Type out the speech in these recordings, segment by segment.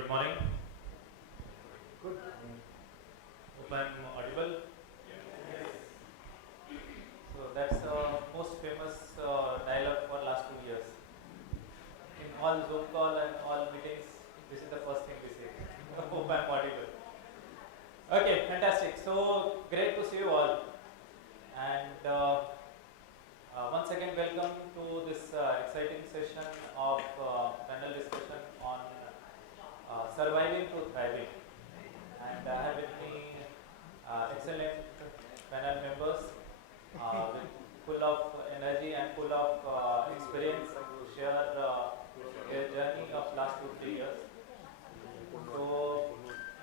Good morning. Good. Hope I'm audible. So that's the most famous dialogue for last 2 years. In all Zoom call and all meetings, this is the first thing we say. Hope I'm audible. Okay, fantastic. So great to see you all. And once again, welcome to this exciting session of panel discussion on surviving to thriving. And I have with me excellent panel members with full of energy and full of experience to share their journey of last 2-3 years. So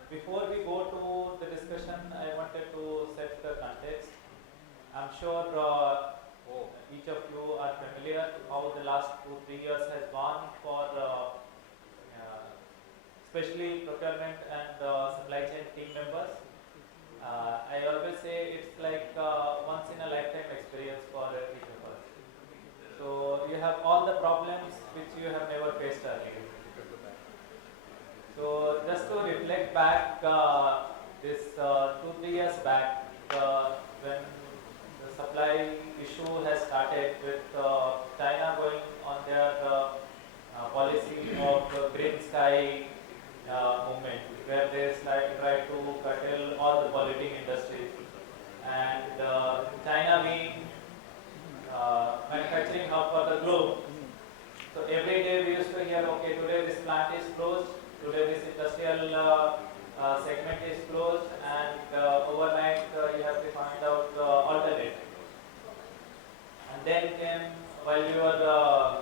before we go to the discussion, I wanted to set the context. I'm sure each of you are familiar how the last 2-3 years has gone for especially procurement and supply chain team members. I always say it's like once in a lifetime experience for each of us. So you have all the problems which you have never faced earlier. So just to reflect back this 2-3 years back when the supply issue has started with China going on their policy of green sky movement, where they try to curtail all the polluting industries, and China being manufacturing hub for the globe. So every day we used to hear, okay, today this plant is closed, today this industrial segment is closed, and overnight you have to find out alternate. And then came, while we were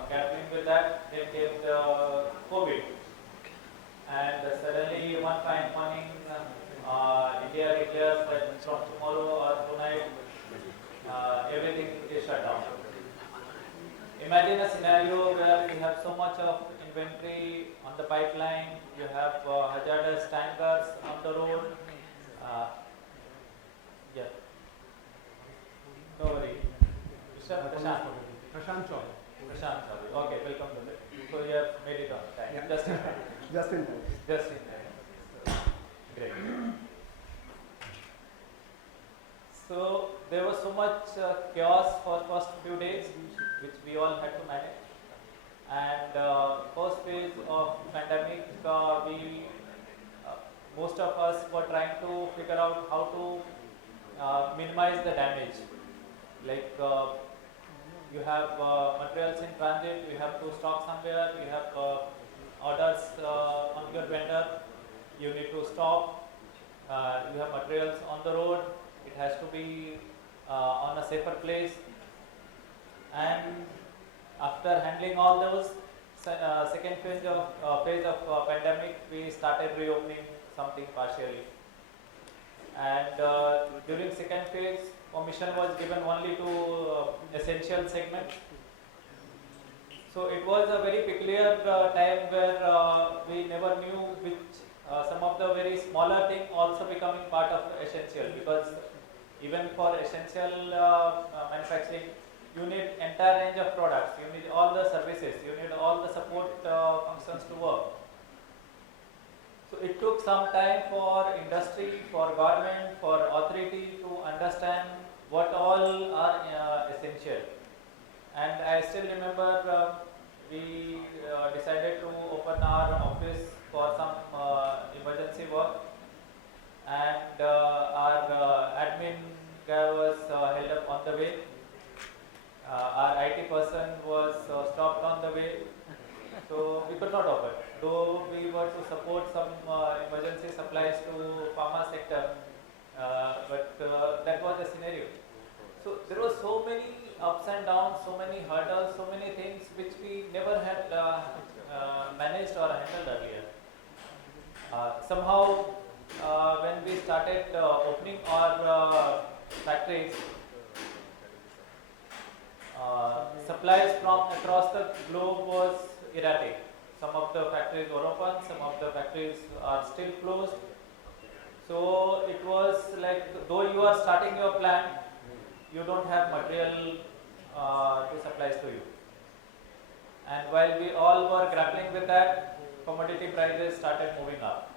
grappling with that, then came the COVID. And suddenly one fine morning, India declares that from tomorrow or tonight, everything is shut down. Imagine a scenario where you have so much of inventory on the pipeline, you have hazardous tankers on the road. Yeah. No worry. Mr. Prashant. Prashant. Prashant, okay, welcome to it. So you have made it on time. Yeah. Just in time. Just in time. Just in time. Great. So there was so much chaos for first few days, which we all had to manage. And first phase of pandemic, we most of us were trying to figure out how to minimize the damage. Like you have materials in transit, you have to stock somewhere, you have orders on your vendor, you need to stop, you have materials on the road, it has to be on a safer place. And after handling all those, second phase of pandemic, we started reopening something partially. And during second phase, permission was given only to essential segments. So it was a very peculiar time where we never knew which some of the very smaller thing also becoming part of essential, because even for essential manufacturing, you need entire range of products, you need all the services, you need all the support functions to work. So it took some time for industry, for government, for authority to understand what all are essential. And I still remember we decided to open our office for some emergency work, and our admin guy was held up on the way. Our IT person was stopped on the way, so we could not open. Though we were to support some emergency supplies to pharma sector, but that was the scenario. So there were so many ups and downs, so many hurdles, so many things which we never had managed or handled earlier. Somehow, when we started opening our factories, supplies from across the globe was erratic. Some of the factories were open, some of the factories are still closed. So it was like, though you are starting your plant, you don't have material to supplies to you. And while we all were grappling with that, commodity prices started moving up.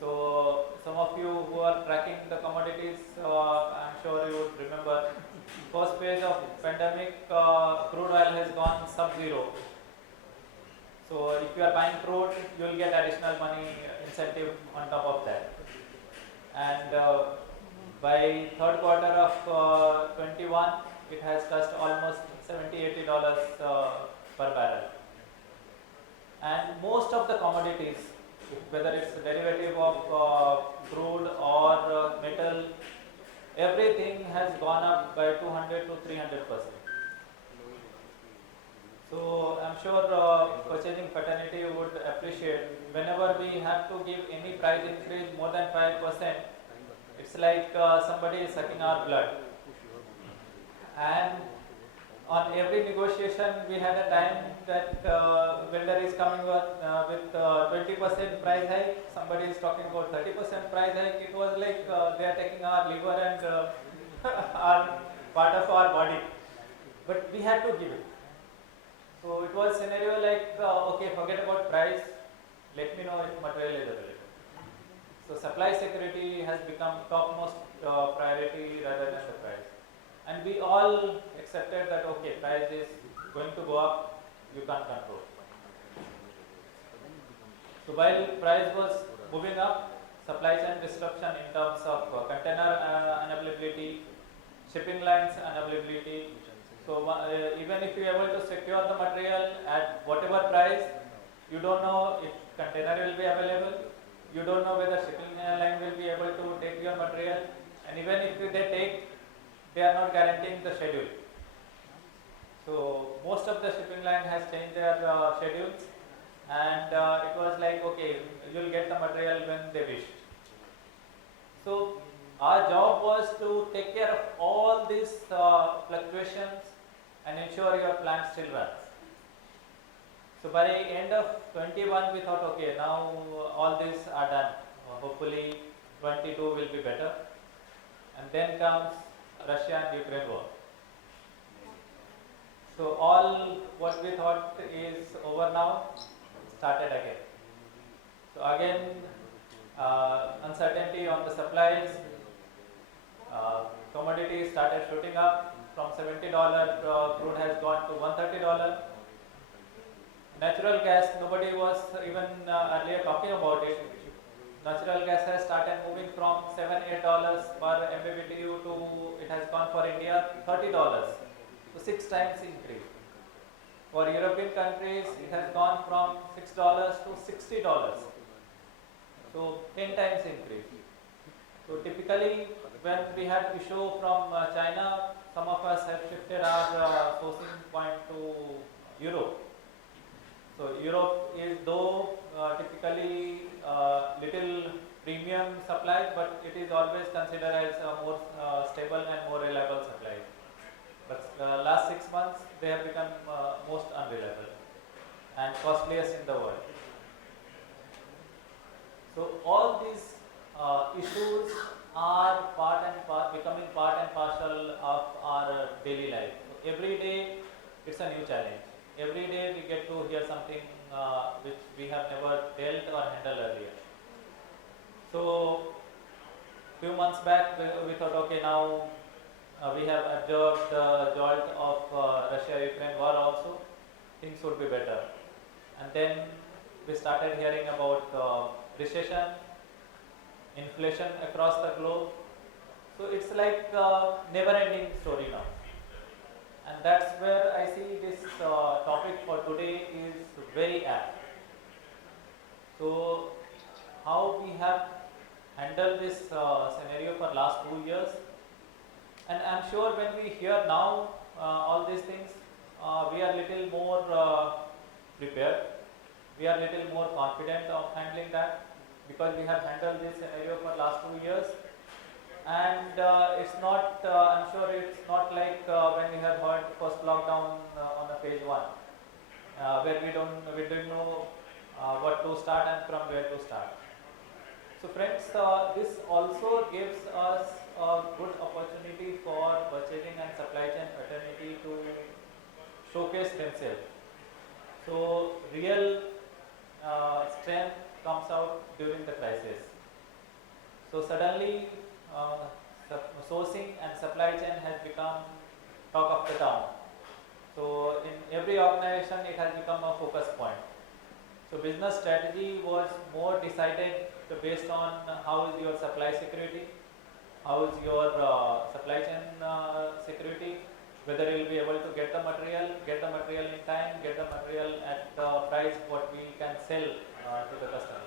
So some of you who are tracking the commodities, I'm sure you would remember, first phase of pandemic, crude oil has gone sub-zero. So if you are buying crude, you will get additional money incentive on top of that. And by third quarter of 21, it has touched almost $70-80 per barrel. And most of the commodities, whether it's a derivative of crude or metal, everything has gone up by 200 to 300%. So I'm sure purchasing fraternity would appreciate whenever we have to give any price increase more than 5%, it's like somebody is sucking our blood. And on every negotiation, we had a time that vendor is coming with 20% price hike, somebody is talking about 30% price hike. It was like they are taking our liver and our part of our body, but we had to give it. So it was scenario like, okay, forget about price, let me know if material is available. So supply security has become topmost priority rather than the price. And we all accepted that, okay, price is going to go up, you can't control. So while price was moving up, supply chain disruption in terms of container unavailability, shipping lines unavailability. So even if you are able to secure the material at whatever price, you don't know if container will be available, you don't know whether shipping line will be able to take your material, and even if they take, they are not guaranteeing the schedule. So most of the shipping line has changed their schedules, and it was like, okay, you'll get the material when they wish. So our job was to take care of all these fluctuations and ensure your plant still runs. So by end of 21, we thought, okay, now all these are done. Hopefully 22 will be better. And then comes Russia and Ukraine war. So all what we thought is over now started again. So again, uncertainty on the supplies, commodities started shooting up. From $70, crude has gone to $130. Natural gas, nobody was even earlier talking about it. Natural gas has started moving from $7-8 per MMBTU to, it has gone for India $30. So 6 times increase. For European countries, it has gone from $6 to $60. So 10 times increase. So typically, when we had issue from China, some of us have shifted our sourcing point to Europe. So Europe is though typically little premium supply, but it is always considered as a more stable and more reliable supply. But last 6 months, they have become most unreliable and costliest in the world. So all these issues are becoming part and parcel of our daily life. So every day, it's a new challenge. Every day we get to hear something which we have never dealt or handled earlier. So few months back we thought, okay, now we have observed the jolt of Russia-Ukraine war also, things would be better. And then we started hearing about recession, inflation across the globe. So it's like a never-ending story now. And that's where I see this topic for today is very apt. So how we have handled this scenario for last 2 years, and I'm sure when we hear now all these things, we are little more prepared, we are little more confident of handling that, because we have handled this scenario for last 2 years. And it's not, I'm sure it's not like when we have heard first lockdown on a phase 1, where we didn't know what to start and from where to start. So friends, this also gives us a good opportunity for purchasing and supply chain fraternity to showcase themselves. So real strength comes out during the crisis. So suddenly, sourcing and supply chain has become talk of the town. So in every organization, it has become a focus point. So business strategy was more decided based on how is your supply security, how is your supply chain security, whether you will be able to get the material in time, get the material at the price what we can sell to the customer.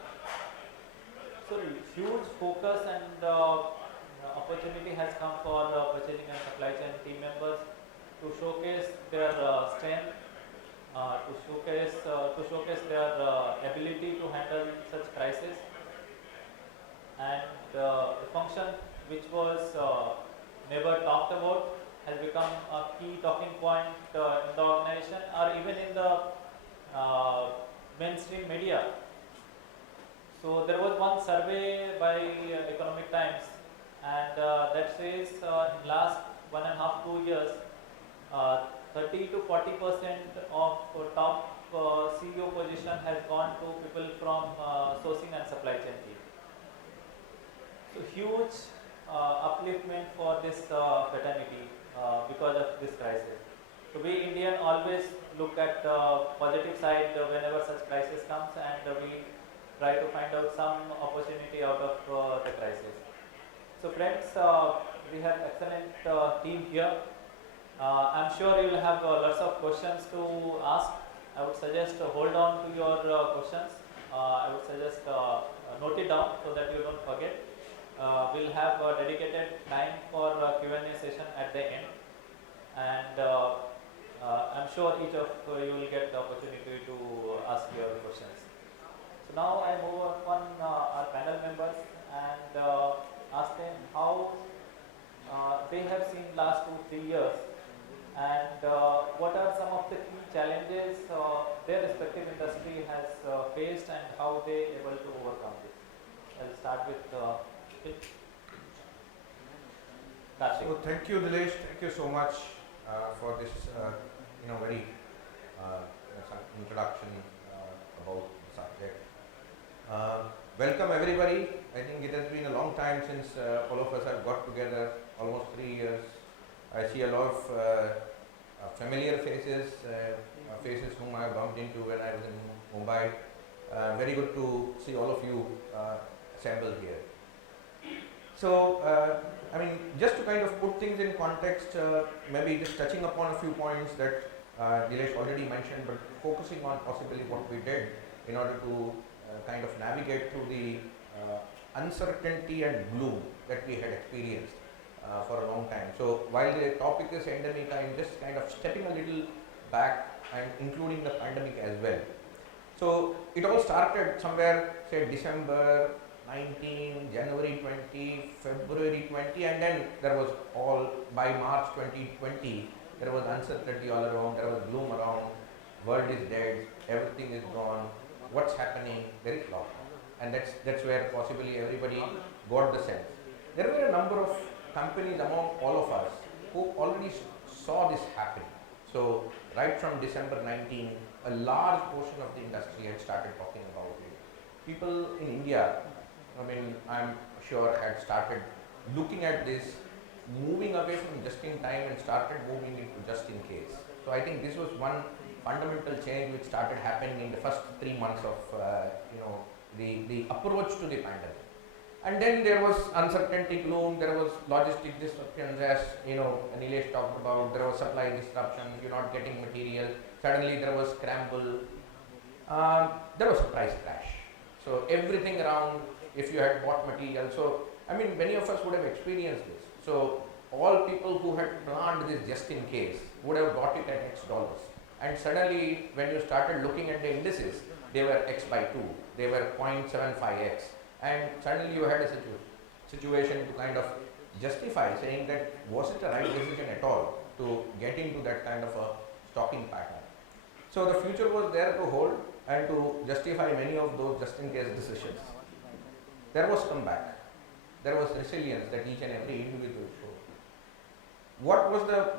So huge focus and opportunity has come for purchasing and supply chain team members to showcase their strength, to showcase their ability to handle such crisis, and the function which was never talked about has become a key talking point in the organization or even in the mainstream media. So there was one survey by Economic Times, and that says in last 1.5 2 years, 30 to 40% of top CEO position has gone to people from sourcing and supply chain team. So huge upliftment for this fraternity because of this crisis. So we Indian always look at positive side whenever such crisis comes, and we try to find out some opportunity out of the crisis. So friends, we have excellent team here. I'm sure you will have lots of questions to ask. I would suggest hold on to your questions. I would suggest note it down so that you don't forget. We'll have a dedicated time for Q&A session at the end, and I'm sure each of you will get the opportunity to ask your questions. So now I move on our panel members and ask them how they have seen last 2-3 years, and what are some of the key challenges their respective industry has faced and how they able to overcome this. I'll start with Kartik. So thank you, Nilesh. Thank you so much for this, very introduction about the subject. Welcome everybody. I think it has been a long time since all of us have got together, almost 3 years. I see a lot of familiar faces, faces whom I bumped into when I was in Mumbai. Very good to see all of you assembled here. So, just to kind of put things in context, maybe just touching upon a few points that Nilesh already mentioned, but focusing on possibly what we did in order to kind of navigate through the uncertainty and gloom that we had experienced for a long time. So, while the topic is endemic, I am just kind of stepping a little back and including the pandemic as well. So, it all started somewhere, say December 19, January 20, February 20, and then there was all, by March 2020, there was uncertainty all around, there was gloom around, world is dead, everything is gone, what's happening, there is lockdown. And that's where possibly everybody got the sense. There were a number of companies among all of us who already saw this happen. So, right from December 19, a large portion of the industry had started talking about it. People in India, I'm sure had started looking at this, moving away from just in time and started moving into just in case. So I think this was one fundamental change which started happening in the first 3 months of the approach to the pandemic. And then there was uncertainty, gloom, there was logistic disruptions, as Nilesh talked about, there was supply disruption, you're not getting material, suddenly there was scramble, there was a price crash. So everything around, if you had bought material, so many of us would have experienced this. So all people who had planned this just in case would have bought it at X dollars. And suddenly when you started looking at the indices, they were X by 2, they were 0.75X. And suddenly you had a situation to kind of justify saying that was it a right decision at all to get into that kind of a stocking pattern. So the future was there to hold and to justify many of those just in case decisions. There was comeback, there was resilience that each and every individual showed. What was the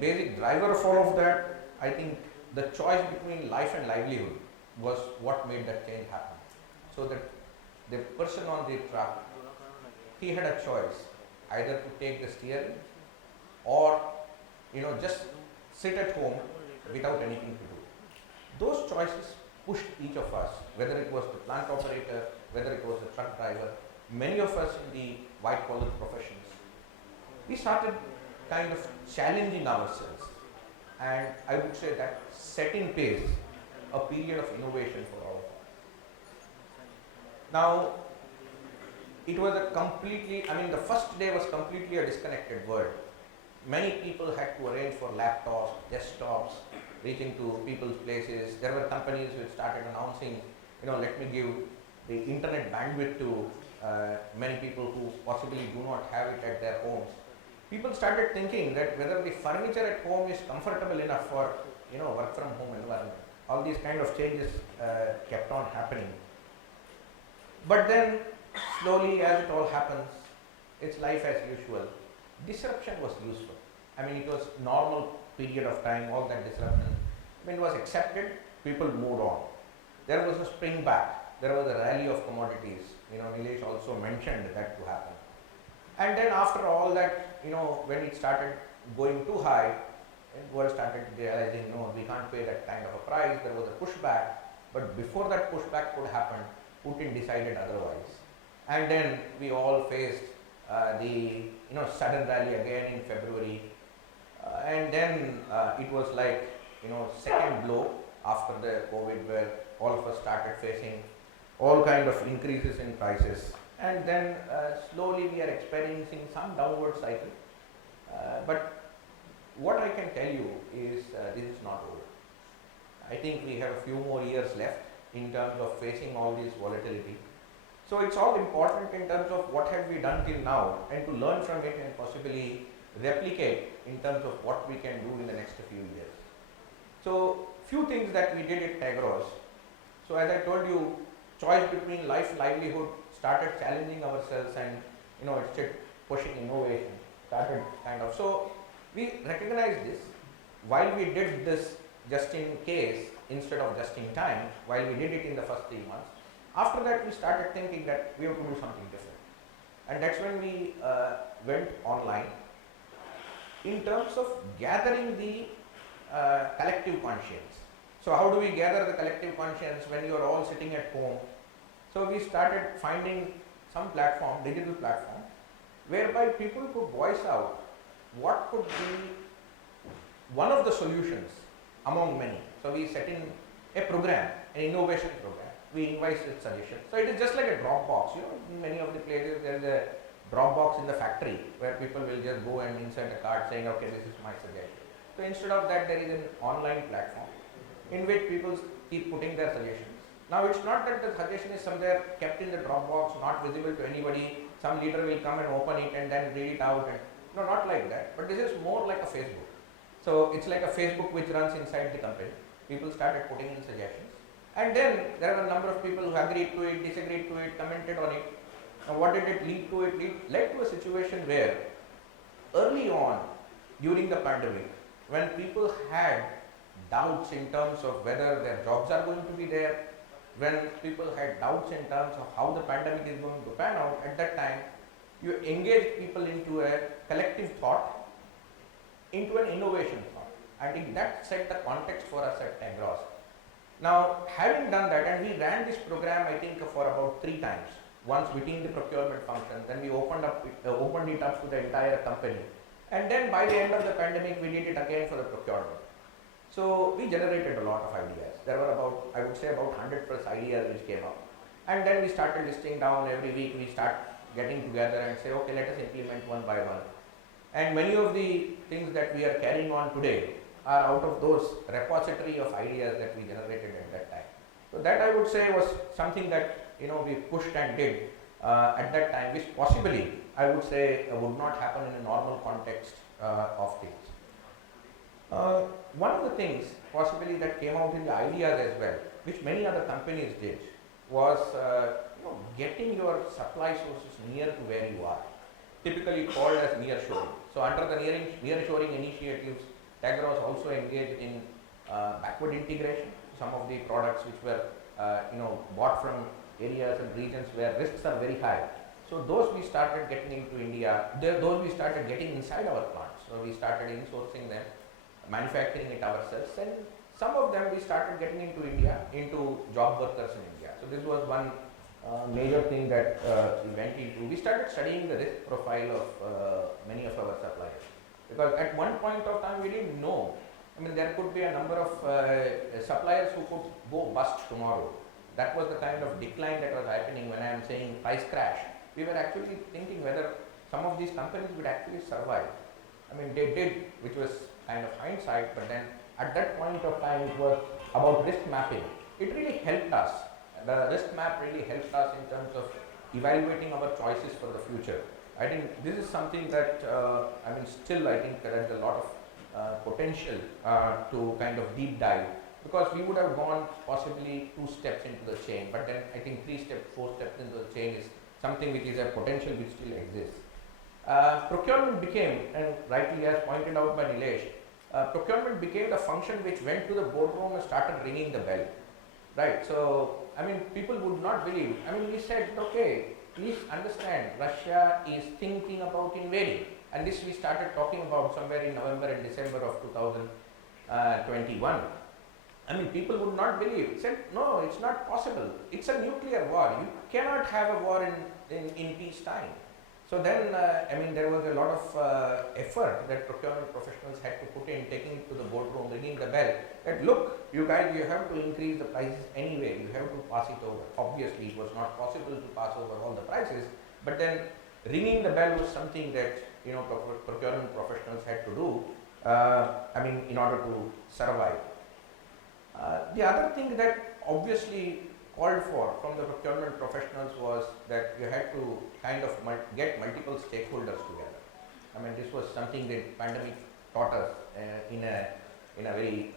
basic driver for all of that? I think the choice between life and livelihood was what made that change happen. So that the person on the truck, he had a choice, either to take the steering or just sit at home without anything to do. Those choices pushed each of us, whether it was the plant operator, whether it was the truck driver, many of us in the white collar professions, we started kind of challenging ourselves, and I would say that set in pace a period of innovation for all of us. Now, it was a completely, the first day was completely a disconnected world. Many people had to arrange for laptops, desktops, reaching to people's places. There were companies which started announcing, let me give the internet bandwidth to many people who possibly do not have it at their homes. People started thinking that whether the furniture at home is comfortable enough for work from home environment. All these kind of changes kept on happening. But then slowly, as it all happens, it's life as usual. Disruption was useful. It was normal period of time, all that disruption. When it was accepted, people moved on. There was a spring back. There was a rally of commodities. Nilesh also mentioned that to happen. And then after all that, when it started going too high, the world started realizing, no, we can't pay that kind of a price. There was a pushback. But before that pushback could happen, Putin decided otherwise. And then we all faced the sudden rally again in February, and then it was like second blow after the COVID, where all of us started facing all kind of increases in prices, and then slowly we are experiencing some downward cycle. But what I can tell you is this is not over. I think we have a few more years left in terms of facing all this volatility. So it's all important in terms of what have we done till now, and to learn from it and possibly replicate in terms of what we can do in the next few years. So few things that we did at Tagros. So as I told you, choice between life, livelihood, started challenging ourselves, and instead pushing innovation, started kind of. So we recognized this. While we did this just in case instead of just in time, while we did it in the first 3 months, after that we started thinking that we have to do something different. And that's when we went online in terms of gathering the collective conscience. So how do we gather the collective conscience when you are all sitting at home? So we started finding some platform, digital platform, whereby people could voice out what could be one of the solutions among many. So we set in a program, an innovation program. We invite suggestions. So it is just like a Dropbox. In many of the places there is a Dropbox in the factory where people will just go and insert a card saying, okay, this is my suggestion. So instead of that, there is an online platform in which people keep putting their suggestions. Now it's not that the suggestion is somewhere kept in the Dropbox, not visible to anybody. Some leader will come and open it and then read it out. And no, not like that. But this is more like a Facebook. So it's like a Facebook which runs inside the company. People started putting in suggestions. And then there were a number of people who agreed to it, disagreed to it, commented on it. Now what did it lead to? It led to a situation where early on during the pandemic, when people had doubts in terms of whether their jobs are going to be there, when people had doubts in terms of how the pandemic is going to pan out, at that time you engaged people into a collective thought, into an innovation thought. I think that set the context for us at Tagros. Now, having done that, and we ran this program, I think, for about 3 times. Once within the procurement function, then we opened it up to the entire company, and then by the end of the pandemic, we did it again for the procurement. So we generated a lot of ideas. There were about, I would say, about 100 plus ideas which came up, and then we started listing down every week. We start getting together and say, okay, let us implement one by one. And many of the things that we are carrying on today are out of those repository of ideas that we generated at that time. So that, I would say, was something that we pushed and did at that time, which possibly I would say would not happen in a normal context of things. One of the things possibly that came out in the ideas as well, which many other companies did, was getting your supply sources near to where you are, typically called as nearshoring. So under the nearshoring initiatives, Tagros also engaged in backward integration. some of the products which were bought from areas and regions where risks are very high. So those we started getting into India, those we started getting inside our plants. So we started insourcing them, manufacturing it ourselves, and some of them we started getting into India, into job workers in India. So this was one major thing that we went into. We started studying the risk profile of many of our suppliers, because at one point of time we didn't know. I mean, there could be a number of suppliers who could go bust tomorrow. That was the kind of decline that was happening. When I am saying price crash, we were actually thinking whether some of these companies would actually survive. I mean, they did, which was kind of hindsight, but then at that point of time it was about risk mapping. It really helped us. The risk map really helped us in terms of evaluating our choices for the future. I think this is something that, still I think there is a lot of potential to kind of deep dive, because we would have gone possibly 2 steps into the chain, but then I think 3 steps, 4 steps into the chain is something which is a potential which still exists. Procurement became, and rightly as pointed out by Nilesh, procurement became the function which went to the boardroom and started ringing the bell, right? So, I mean, people would not believe. I mean, we said, okay, please understand, Russia is thinking about invading, and this we started talking about somewhere in November and December of 2021. I mean, people would not believe. Said, no, it's not possible. It's a nuclear war. You cannot have a war in peace time. So then, there was a lot of effort that procurement professionals had to put in, taking it to the boardroom, ringing the bell, that look, you guys, you have to increase the prices anyway, you have to pass it over. Obviously, it was not possible to pass over all the prices, but then ringing the bell was something that, procurement professionals had to do, in order to survive. The other thing that obviously called for from the procurement professionals was that you had to kind of get multiple stakeholders together. I mean, this was something that pandemic taught us in a very,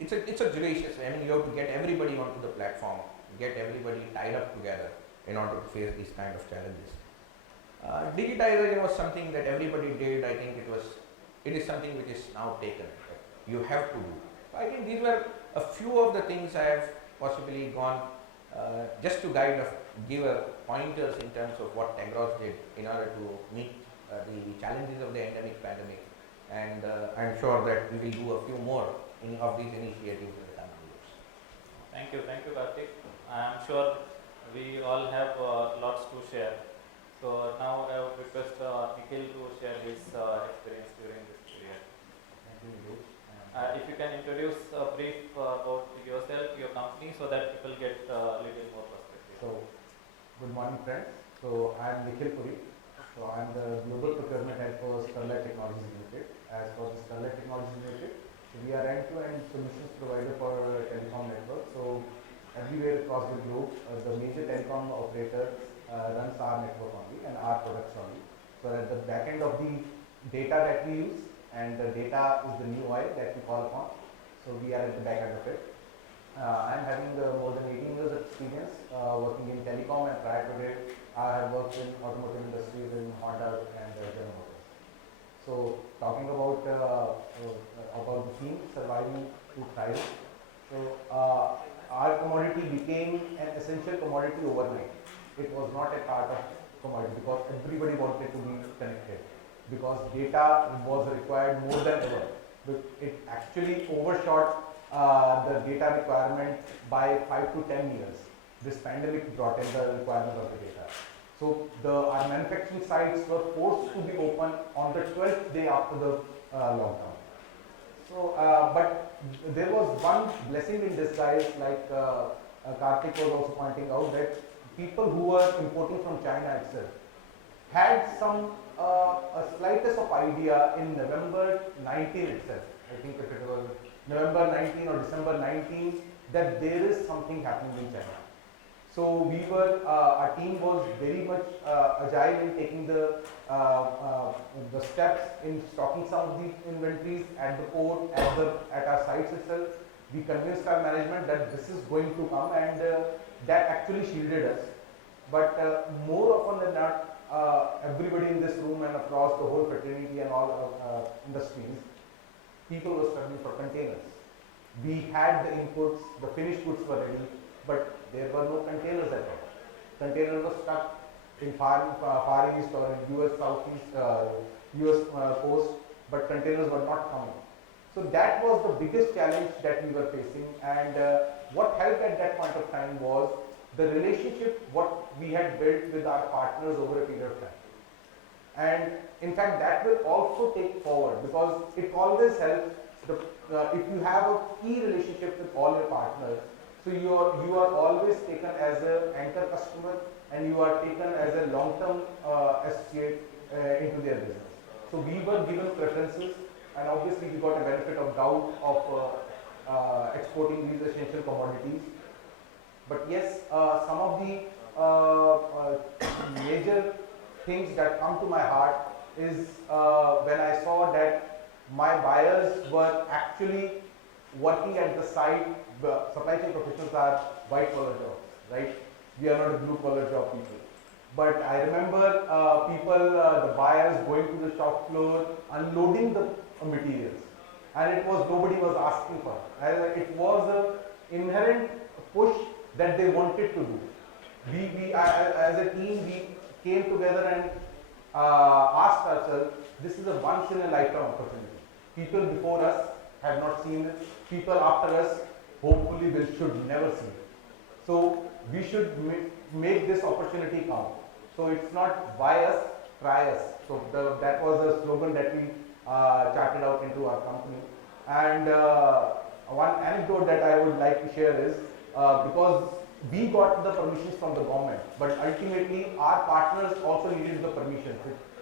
it's a judicious, you have to get everybody onto the platform, get everybody tied up together in order to face these kind of challenges. Digitization was something that everybody did. I think it is something which is now taken. You have to do. I think these were a few of the things I have possibly gone just to give pointers in terms of what Tagros did in order to meet the challenges of the endemic pandemic, and I am sure that we will do a few more of these initiatives in the coming years. Thank you, Kartik. I am sure we all have lots to share. So now I would request Nikhil to share his experience during this period. Thank you, Nilesh. If you can introduce a brief about yourself, your company, so that people get a little more perspective. So, good morning, friends. So, I am Nikhil Puri. So, I am the Global Procurement Head for Sterlite Technologies Limited. As for the Sterlite Technologies Limited, we are end-to-end solutions provider for telecom network. So, everywhere across the globe, the major telecom operators runs our network only and our products only. So, at the back end of the data that we use, and the data is the new oil that we call upon. So we are at the back end of it. I am having more than 18 years of experience working in telecom, and prior to that I have worked in automotive industries in Honda and General Motors. So talking about the theme, surviving to thrive. So our commodity became an essential commodity overnight. It was not a part of commodity because everybody wanted to be connected, because data was required more than ever. It actually overshot the data requirement by 5 to 10 years. This pandemic brought in the requirement of the data. So our manufacturing sites were forced to be open on the 12th day after the lockdown. So, but there was one blessing in disguise, like Kartik was also pointing out, that people who were importing from China itself had some a slightest of idea in November 19 itself. I think if it was November 19 or December 19, that there is something happening in China. So we were, our team was very much agile in taking the steps in stocking some of the inventories at the port, at our sites itself. We convinced our management that this is going to come, and that actually shielded us. But more often than not, everybody in this room and across the whole fraternity and all industries, people were struggling for containers. We had the inputs, the finished goods were ready, but there were no containers at all. Containers were stuck in Far East or in US Southeast, US coast, but containers were not coming. So that was the biggest challenge that we were facing, and what helped at that point of time was the relationship what we had built with our partners over a period of time. And in fact, that will also take forward, because it always helps if you have a key relationship with all your partners. So you are always taken as an anchor customer, and you are taken as a long-term associate into their business. So we were given preferences, and obviously we got a benefit of doubt of exporting these essential commodities. But yes, some of the major things that come to my heart is when I saw that my buyers were actually working at the site. Supply chain professionals are white collar jobs, right? We are not a blue collar job people. But I remember the buyers going to the shop floor, unloading the materials, and it was nobody was asking for it. It was an inherent push that they wanted to do. As a team, we came together and asked ourselves, this is a once in a lifetime opportunity. People before us have not seen it. People after us hopefully should never see it. So we should make this opportunity count. So it's not buy us, try us. So that was the slogan that we charted out into our company. And one anecdote that I would like to share is because we got the permissions from the government, but ultimately our partners also needed the permissions,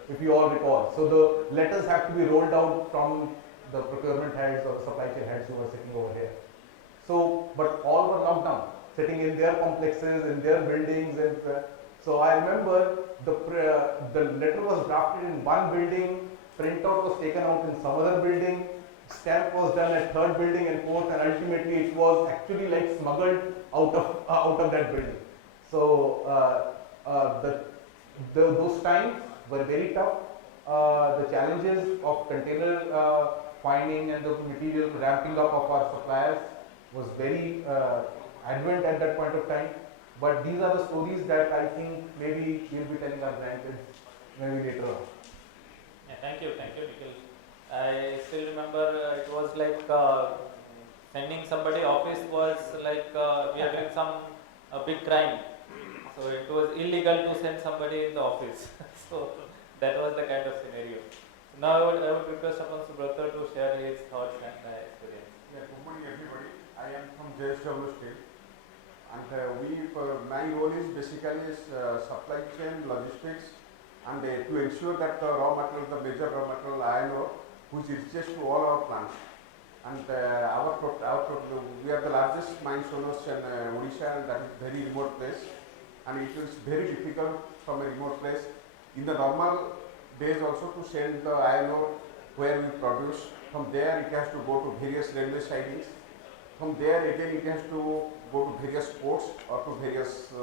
if you all recall. So the letters have to be rolled out from the procurement heads or the supply chain heads who were sitting over here. So, but all were locked down, sitting in their complexes, in their buildings, and so I remember the letter was drafted in one building, printout was taken out in some other building, stamp was done at third building and fourth, and ultimately it was actually like smuggled out of that building. So those times were very tough. The challenges of container finding and the material ramping up of our suppliers was very advent at that point of time. But these are the stories that I think maybe we'll be telling our grandkids maybe later on. Yeah, thank you, Nikhil. I still remember it was like sending somebody office was like we are doing some big crime. So it was illegal to send somebody in the office. So that was the kind of scenario. Now I would request upon Subrat to share his thoughts and experience. Yeah, good morning everybody. I am from JSW Steel, and my role is basically supply chain logistics, and to ensure that the raw material, the major raw material iron ore, which reaches to all our plants. And we are the largest mine owners in Odisha, and that is very remote place, and it is very difficult from a remote place in the normal days also to send the iron ore where we produce. From there it has to go to various railway sidings. From there again it has to go to various ports or to various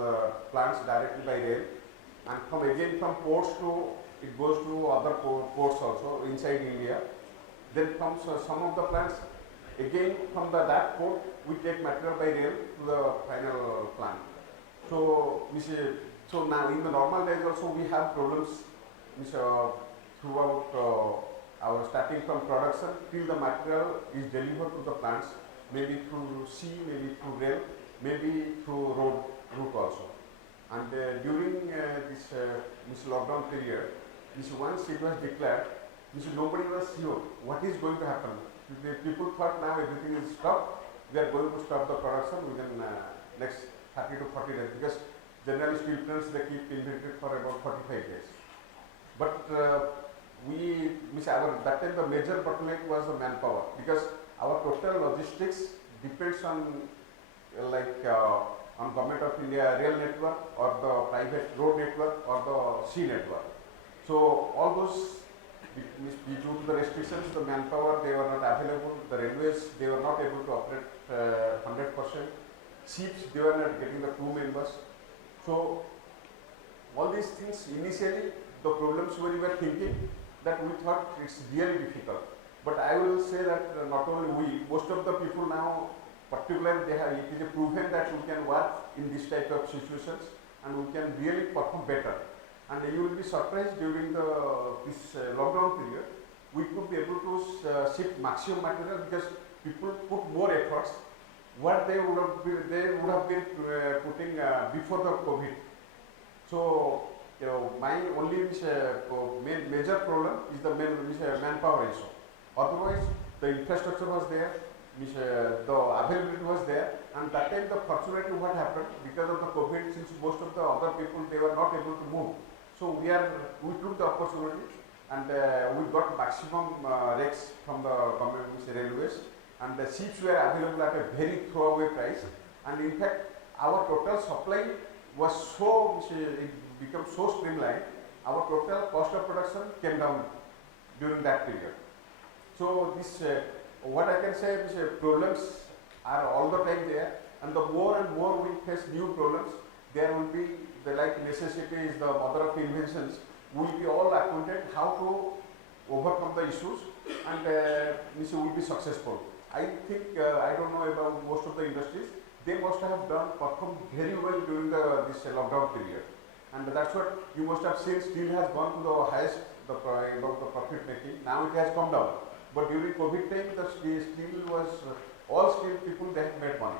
plants directly by rail, and from ports to it goes to other ports also inside India. Then comes some of the plants. Again from that port we take material by rail to the final plant. So now in the normal days also we have problems throughout our starting from production till the material is delivered to the plants, maybe through sea, maybe through rail, maybe through route also. And during this lockdown period, once it was declared, nobody was sure what is going to happen. The people thought now everything is stopped, we are going to stop the production within next 30 to 40 days, because generally steel plants they keep inventory for about 45 days. But that time the major bottleneck was the manpower, because our total logistics depends on on Government of India rail network or the private road network or the sea network. So all those, due to the restrictions, the manpower they were not available. The railways they were not able to operate 100%. Ships they were not getting the crew members. So all these things initially the problems we were thinking that we thought it's really difficult. But I will say that not only we, most of the people now, particularly they have, it is proven that we can work in this type of situations and we can really perform better. And you will be surprised during this lockdown period, we could be able to ship maximum material because people put more efforts what they would have been putting before the COVID. So my only major problem is the manpower issue. Otherwise, the infrastructure was there, the availability was there, and that time the fortunately what happened because of the COVID, since most of the other people they were not able to move. So we took the opportunity and we got maximum rakes from the government railways, and the ships were available at a very throwaway price. And in fact, our total supply was so it became so streamlined. Our total cost of production came down during that period. So this, what I can say is problems are all the time there, and the more and more we face new problems, there will be the like necessity is the mother of inventions. We will be all acquainted how to overcome the issues, and we will be successful. I think I don't know about most of the industries. They must have performed very well during this lockdown period, and that's what you must have seen. Steel has gone to the highest the profit making. Now it has come down. But during COVID time, the steel was, all steel people, they have made money.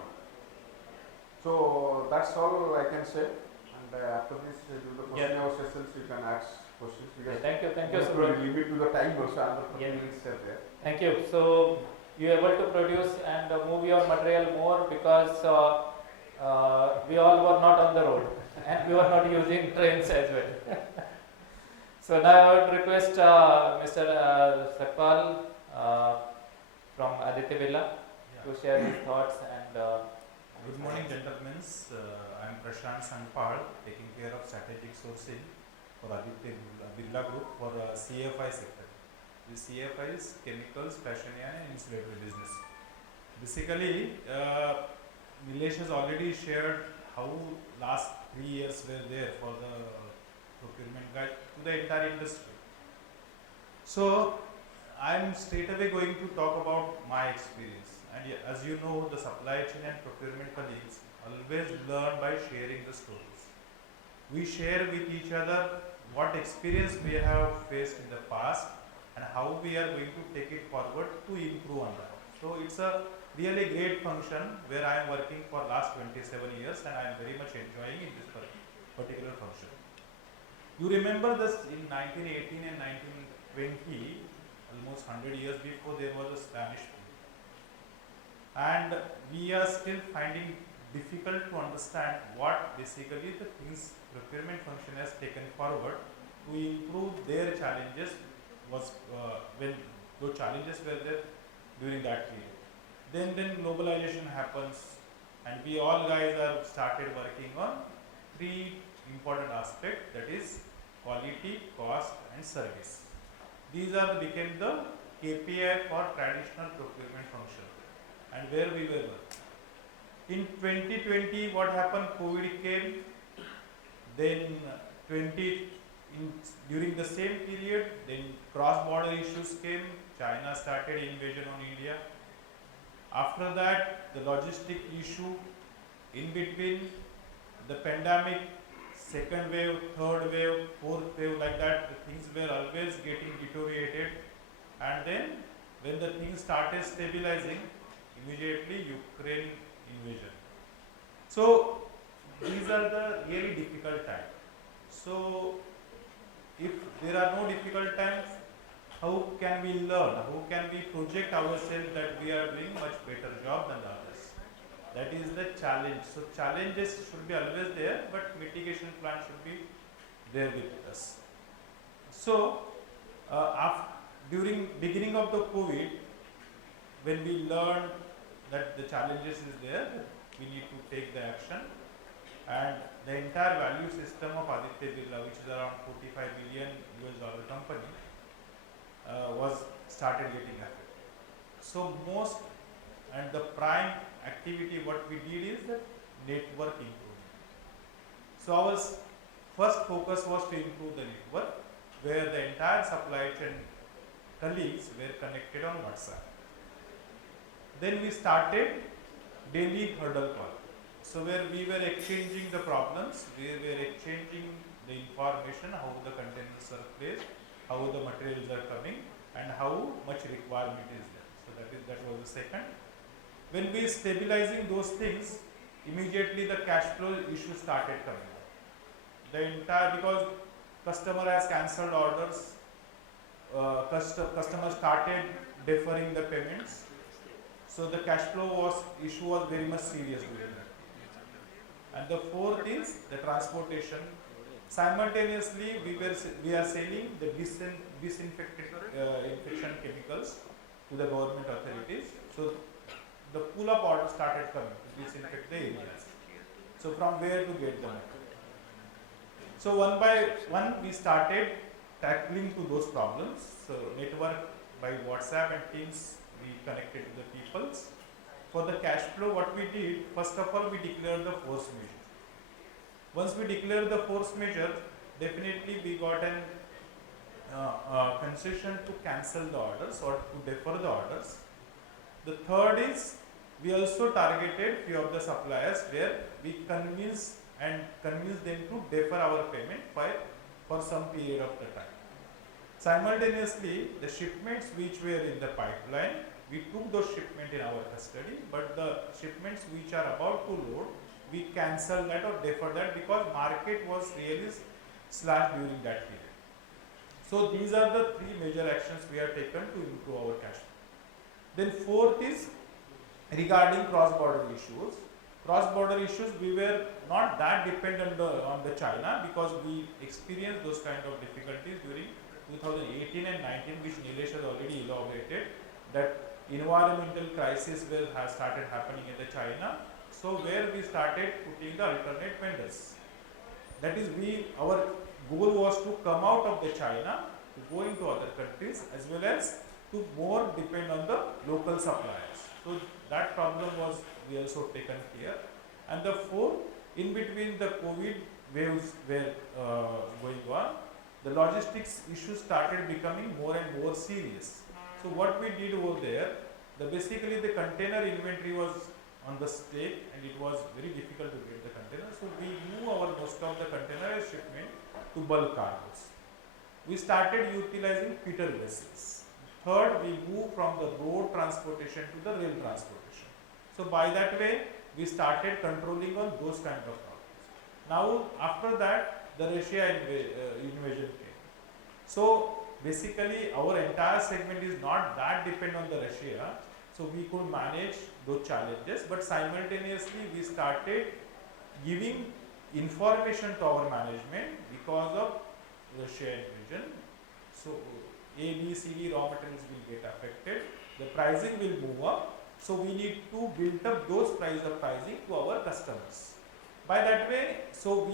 So that's all I can say. And after this, during the question hour sessions, you can ask questions. Because thank you, Subrat. Limit to the time also, another 30 minutes are there. Thank you. So you are able to produce and move your material more because we all were not on the road and we were not using trains as well. So now I would request Mr. Sankpal from Aditya Birla to share his thoughts and good morning, gentlemen. I am Prashant Sankpal, taking care of strategic sourcing for Aditya Birla Group for CFI sector. The CFI is chemicals, fashion and insulatory business. Basically, Nilesh has already shared how last 3 years were there for the procurement guide to the entire industry. So I am straight away going to talk about my experience, and as you know, the supply chain and procurement colleagues always learn by sharing the stories. We share with each other what experience we have faced in the past and how we are going to take it forward to improve on that. So it's a really great function where I am working for last 27 years and I am very much enjoying in this particular function. You remember this in 1918 and 1920, almost 100 years before, there was a Spanish flu. And we are still finding difficult to understand what basically the things procurement function has taken forward to improve their challenges was when those challenges were there during that period. Then globalization happens and we all guys are started working on 3 important aspects, that is quality, cost and service. These are became the KPI for traditional procurement function and where we were working. In 2020 what happened, COVID came, then during the same period, then cross-border issues came, China started invasion on India. After that, the logistic issue, in between the pandemic, second wave, third wave, fourth wave, like that, the things were always getting deteriorated. And then when the things started stabilizing, immediately Ukraine invasion. So these are the really difficult times. So if there are no difficult times, how can we learn? How can we project ourselves that we are doing much better job than the others? That is the challenge. So challenges should be always there, but mitigation plan should be there with us. So during beginning of the COVID, when we learned that the challenges is there, we need to take the action, and the entire value system of Aditya Birla, which is around $45 billion company, was started getting affected. So most and the prime activity what we did is the network improvement. So our first focus was to improve the network, where the entire supply chain colleagues were connected on WhatsApp. Then we started daily hurdle call. So where we were exchanging the problems, we were exchanging the information, how the containers are placed, how the materials are coming, and how much requirement is there. So that was the second. When we stabilizing those things, immediately the cash flow issue started coming up. The entire, because customer has cancelled orders, customer started deferring the payments. So the cash flow issue was very much serious during that. And the fourth is the transportation. Simultaneously, we are selling the disinfectant infection chemicals to the government authorities. So the pull-up order started coming to disinfect the areas. So from where to get the material? So one by one we started tackling to those problems. So network by WhatsApp and Teams we connected to the peoples. For the cash flow, what we did, first of all we declared the force majeure. Once we declared the force majeure, definitely we got an concession to cancel the orders or to defer the orders. The third is we also targeted few of the suppliers where we convinced them to defer our payment for some period of the time. Simultaneously, the shipments which were in the pipeline, we took those shipments in our custody, but the shipments which are about to load, we cancel that or defer that because market was really slashed during that period. So these are the three major actions we have taken to improve our cash flow. Then fourth is regarding cross-border issues. Cross-border issues, we were not that dependent on the China because we experienced those kind of difficulties during 2018 and 19, which Nilesh has already elaborated, that environmental crisis has started happening in the China. So where we started putting the alternate vendors. That is, our goal was to come out of the China, to go into other countries, as well as to more depend on the local suppliers. So that problem was we also taken care. And the fourth, in between the COVID waves were going on, the logistics issues started becoming more and more serious. So what we did over there, basically the container inventory was on the stake and it was very difficult to get the container. So we moved most of the container shipment to bulk cargos. We started utilizing feeder vessels. Third, we moved from the road transportation to the rail transportation. So by that way, we started controlling on those kind of problems. Now after that, the Russia invasion came. So basically our entire segment is not that dependent on the Russia. So we could manage those challenges, but simultaneously we started giving information to our management because of Russia invasion. So A, B, C, D raw materials will get affected, the pricing will move up. So we need to build up those pricing to our customers. By that way, so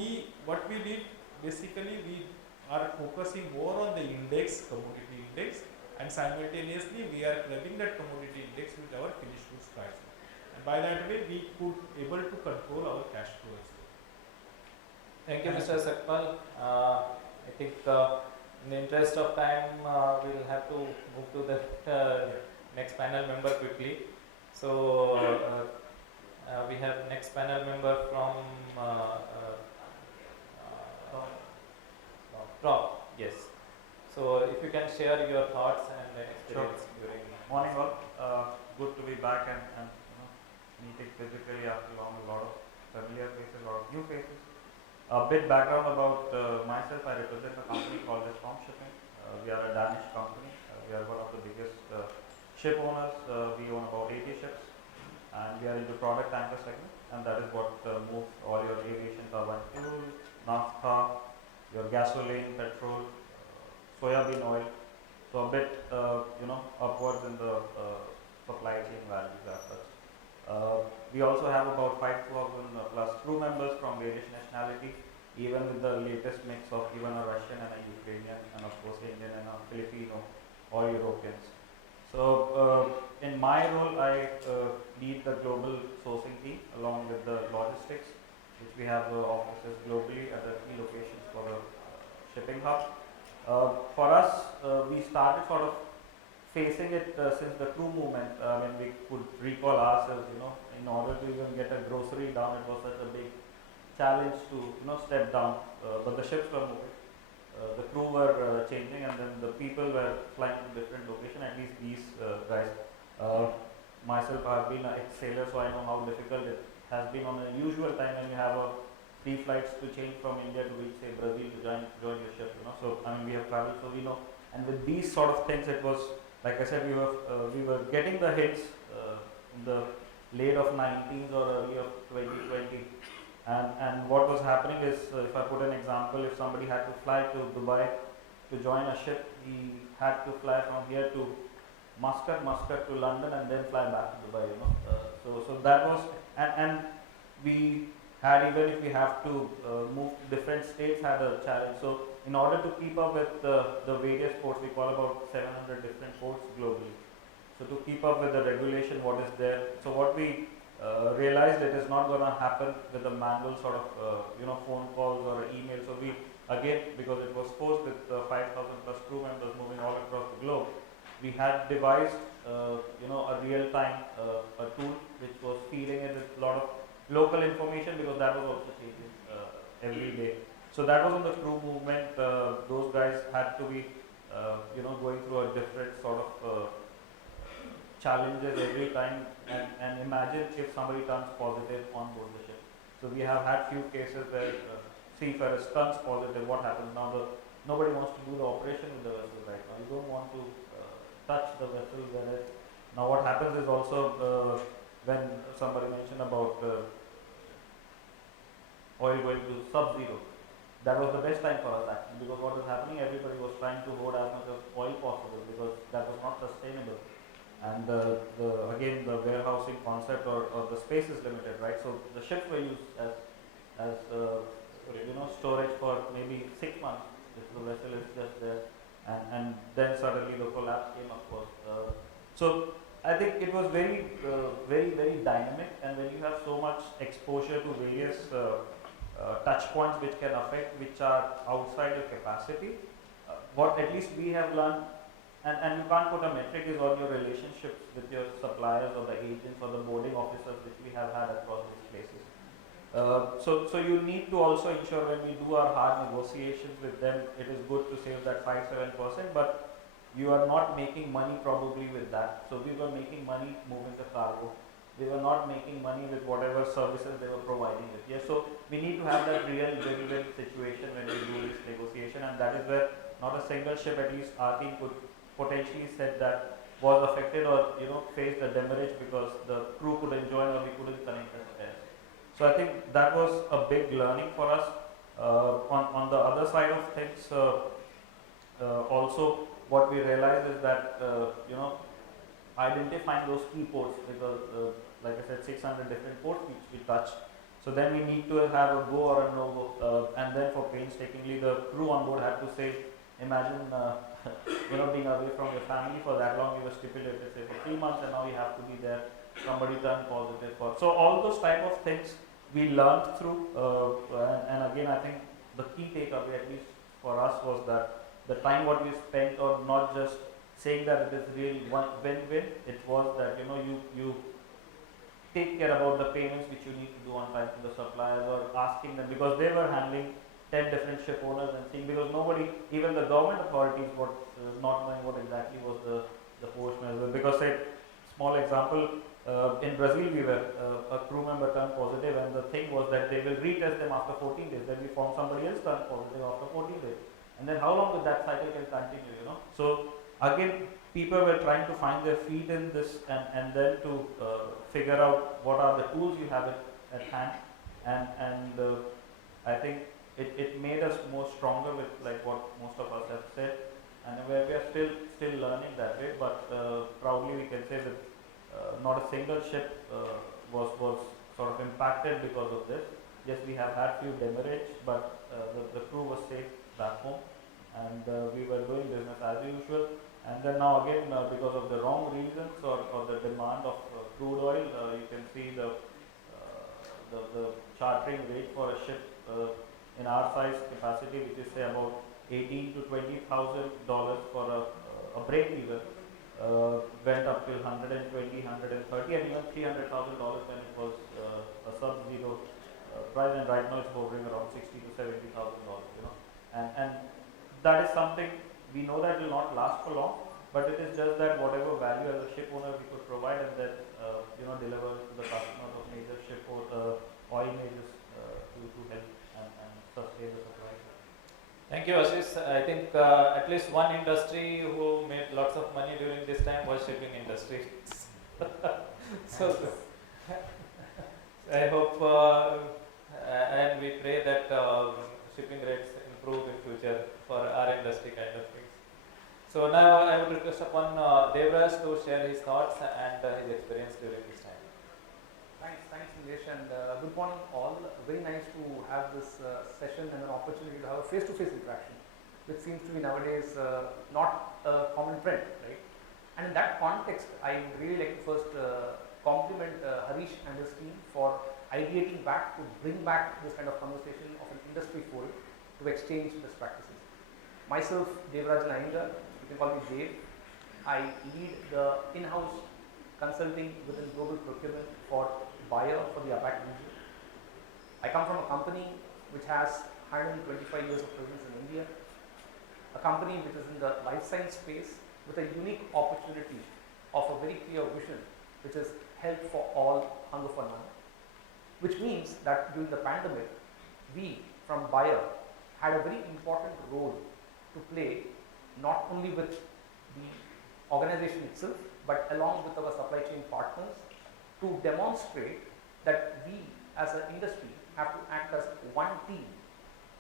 what we did, basically we are focusing more on the index, commodity index, and simultaneously we are clubbing that commodity index with our finished goods pricing. And by that way, we could able to control our cash flow as well. Thank you, Mr. Sankpal. I think in the interest of time, we'll have to move to the next panel member quickly. So we have next panel member from Prop. Yes. So if you can share your thoughts and experience during. Morning all. Good to be back and meeting physically after long. A lot of familiar faces, a lot of new faces. A bit background about myself. I represent a company called Storm Shipping. We are a Danish company. We are one of the biggest ship owners. We own about 80 ships, and we are into product tanker segment, and that is what moves all your aviation turbine fuel, naphtha, your gasoline, petrol, soybean oil. So a bit upwards in the supply chain values as such. We also have about 5,000 plus crew members from various nationality, even with the latest mix of even a Russian and a Ukrainian and of course Indian and a Filipino or Europeans. So in my role, I lead the global sourcing team along with the logistics, which we have offices globally at the 3 locations for the shipping hub. For us, we started sort of facing it since the crew movement. I mean, we could recall ourselves, in order to even get a grocery down, it was such a big challenge to step down. But the ships were moving, the crew were changing, and then the people were flying to different locations. At least these guys. Myself, I have been an ex-sailor, so I know how difficult it has been on a usual time when you have 3 flights to change from India to reach, say, Brazil to join your ship. So I mean, we have traveled, so we know. And with these sort of things, it was like I said, we were getting the hits in the late of 19s or early of 2020. And what was happening is, if I put an example, if somebody had to fly to Dubai to join a ship, he had to fly from here to Muscat to London, and then fly back to Dubai. So that was, and we had, even if we have to move to different states, had a challenge. So in order to keep up with the various ports, we call about 700 different ports globally. So to keep up with the regulation, what is there. So what we realized, it is not going to happen with a manual sort of phone calls or email. So we, again, because it was forced with 5,000 plus crew members moving all across the globe, we had devised a real-time a tool which was feeding it with a lot of local information, because that was also changing every day. So that was on the crew movement. Those guys had to be going through a different sort of challenges every time, and imagine if somebody turns positive on board the ship. So we have had few cases where seafarers turns positive. What happens now? Nobody wants to do the operation with the vessel right now. You don't want to touch the vessel. Whereas now what happens is also when somebody mentioned about oil going to sub-zero, that was the best time for us actually, because what was happening, everybody was trying to hoard as much as oil possible, because that was not sustainable. And again, the warehousing concept or the space is limited, right? So the ships were used as storage for maybe 6 months if the vessel is just there, and then suddenly the collapse came, of course. So I think it was very dynamic, and when you have so much exposure to various touch points which can affect, which are outside your capacity, what at least we have learned. And you can't put a metric, is on your relationships with your suppliers or the agents or the boarding officers which we have had across these places. So you need to also ensure when we do our hard negotiations with them, it is good to save that 5-7%, but you are not making money probably with that. So we were making money moving the cargo. We were not making money with whatever services they were providing with. Yes, so we need to have that real win-win situation when we do this negotiation, and that is where not a single ship, at least our team, could potentially said that was affected or faced a demurrage because the crew couldn't join or we couldn't connect the spares. So I think that was a big learning for us. On the other side of things, also what we realized is that identifying those key ports, because like I said, 600 different ports which we touched. So then we need to have a go or a no go, and then for painstakingly the crew on board had to say, imagine being away from your family for that long. You were stipulated, say, for 3 months, and now you have to be there. Somebody turned positive for. So all those type of things we learned through, and again, I think the key takeaway, at least for us, was that the time what we spent on not just saying that it is really win-win, it was that you take care about the payments which you need to do on time to the suppliers, or asking them, because they were handling 10 different ship owners and seeing, because nobody, even the government authorities, not knowing what exactly was the force measure. Because, say, small example, in Brazil we were, a crew member turned positive, and the thing was that they will retest them after 14 days. Then we found somebody else turned positive after 14 days. And then how long would that cycle can continue, So again, people were trying to find their feet in this, and then to figure out what are the tools you have at hand, and I think it made us more stronger with, like what most of us have said, and where we are still learning that way, but proudly we can say that not a single ship was sort of impacted because of this. Yes, we have had few demurrage, but the crew was safe back home, and we were doing business as usual. And then now again, because of the wrong reasons or the demand of crude oil, you can see the chartering rate for a ship in our size capacity, which is say about $18,000 to $20,000 for a break even. went up till 120, 130, and even $300,000 when it was a sub-zero price, and right now it's hovering around $60,000 to $70,000. And that is something we know that will not last for long, but it is just that whatever value as a ship owner we could provide and that deliver to the customers of major ship or oil majors to help and sustain the supply. Thank you, Ashish. I think at least one industry who made lots of money during this time was shipping industry. So I hope and we pray that shipping rates improve in future for our industry kind of things. So now I would request upon Devaraj to share his thoughts and his experience during this time. Thanks Nilesh, and good morning all. Very nice to have this session and an opportunity to have a face-to-face interaction, which seems to be nowadays not a common trend, right? And in that context, I would really like to first compliment Harish and his team for ideating back to bring back this kind of conversation of an industry forum to exchange best practices. Myself, Devarajan Iyengar, you can call me Dev. I lead the in-house consulting within global procurement for buyer for the APAC region. I come from a company which has 125 years of presence in India, a company which is in the life science space with a unique opportunity of a very clear vision, which is health for all, hunger for none, which means that during the pandemic, we from buyer had a very important role to play, not only with the organization itself, but along with our supply chain partners, to demonstrate that we as an industry have to act as one team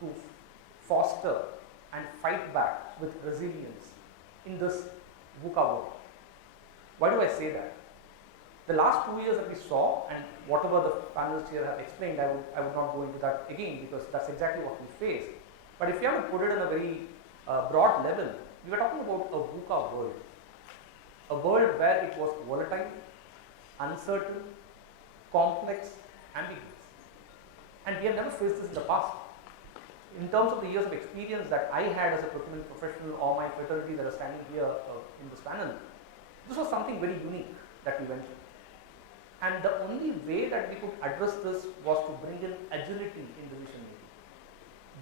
to foster and fight back with resilience in this VUCA world. Why do I say that? The last 2 years that we saw, and whatever the panelists here have explained, I would not go into that again because that's exactly what we faced. But if you have to put it in a very broad level, we were talking about a VUCA world. A world where it was volatile, uncertain, complex, ambiguous. And we have never faced this in the past. In terms of the years of experience that I had as a procurement professional or my fraternity that are standing here in this panel, this was something very unique that we went through. And the only way that we could address this was to bring in agility in decision making,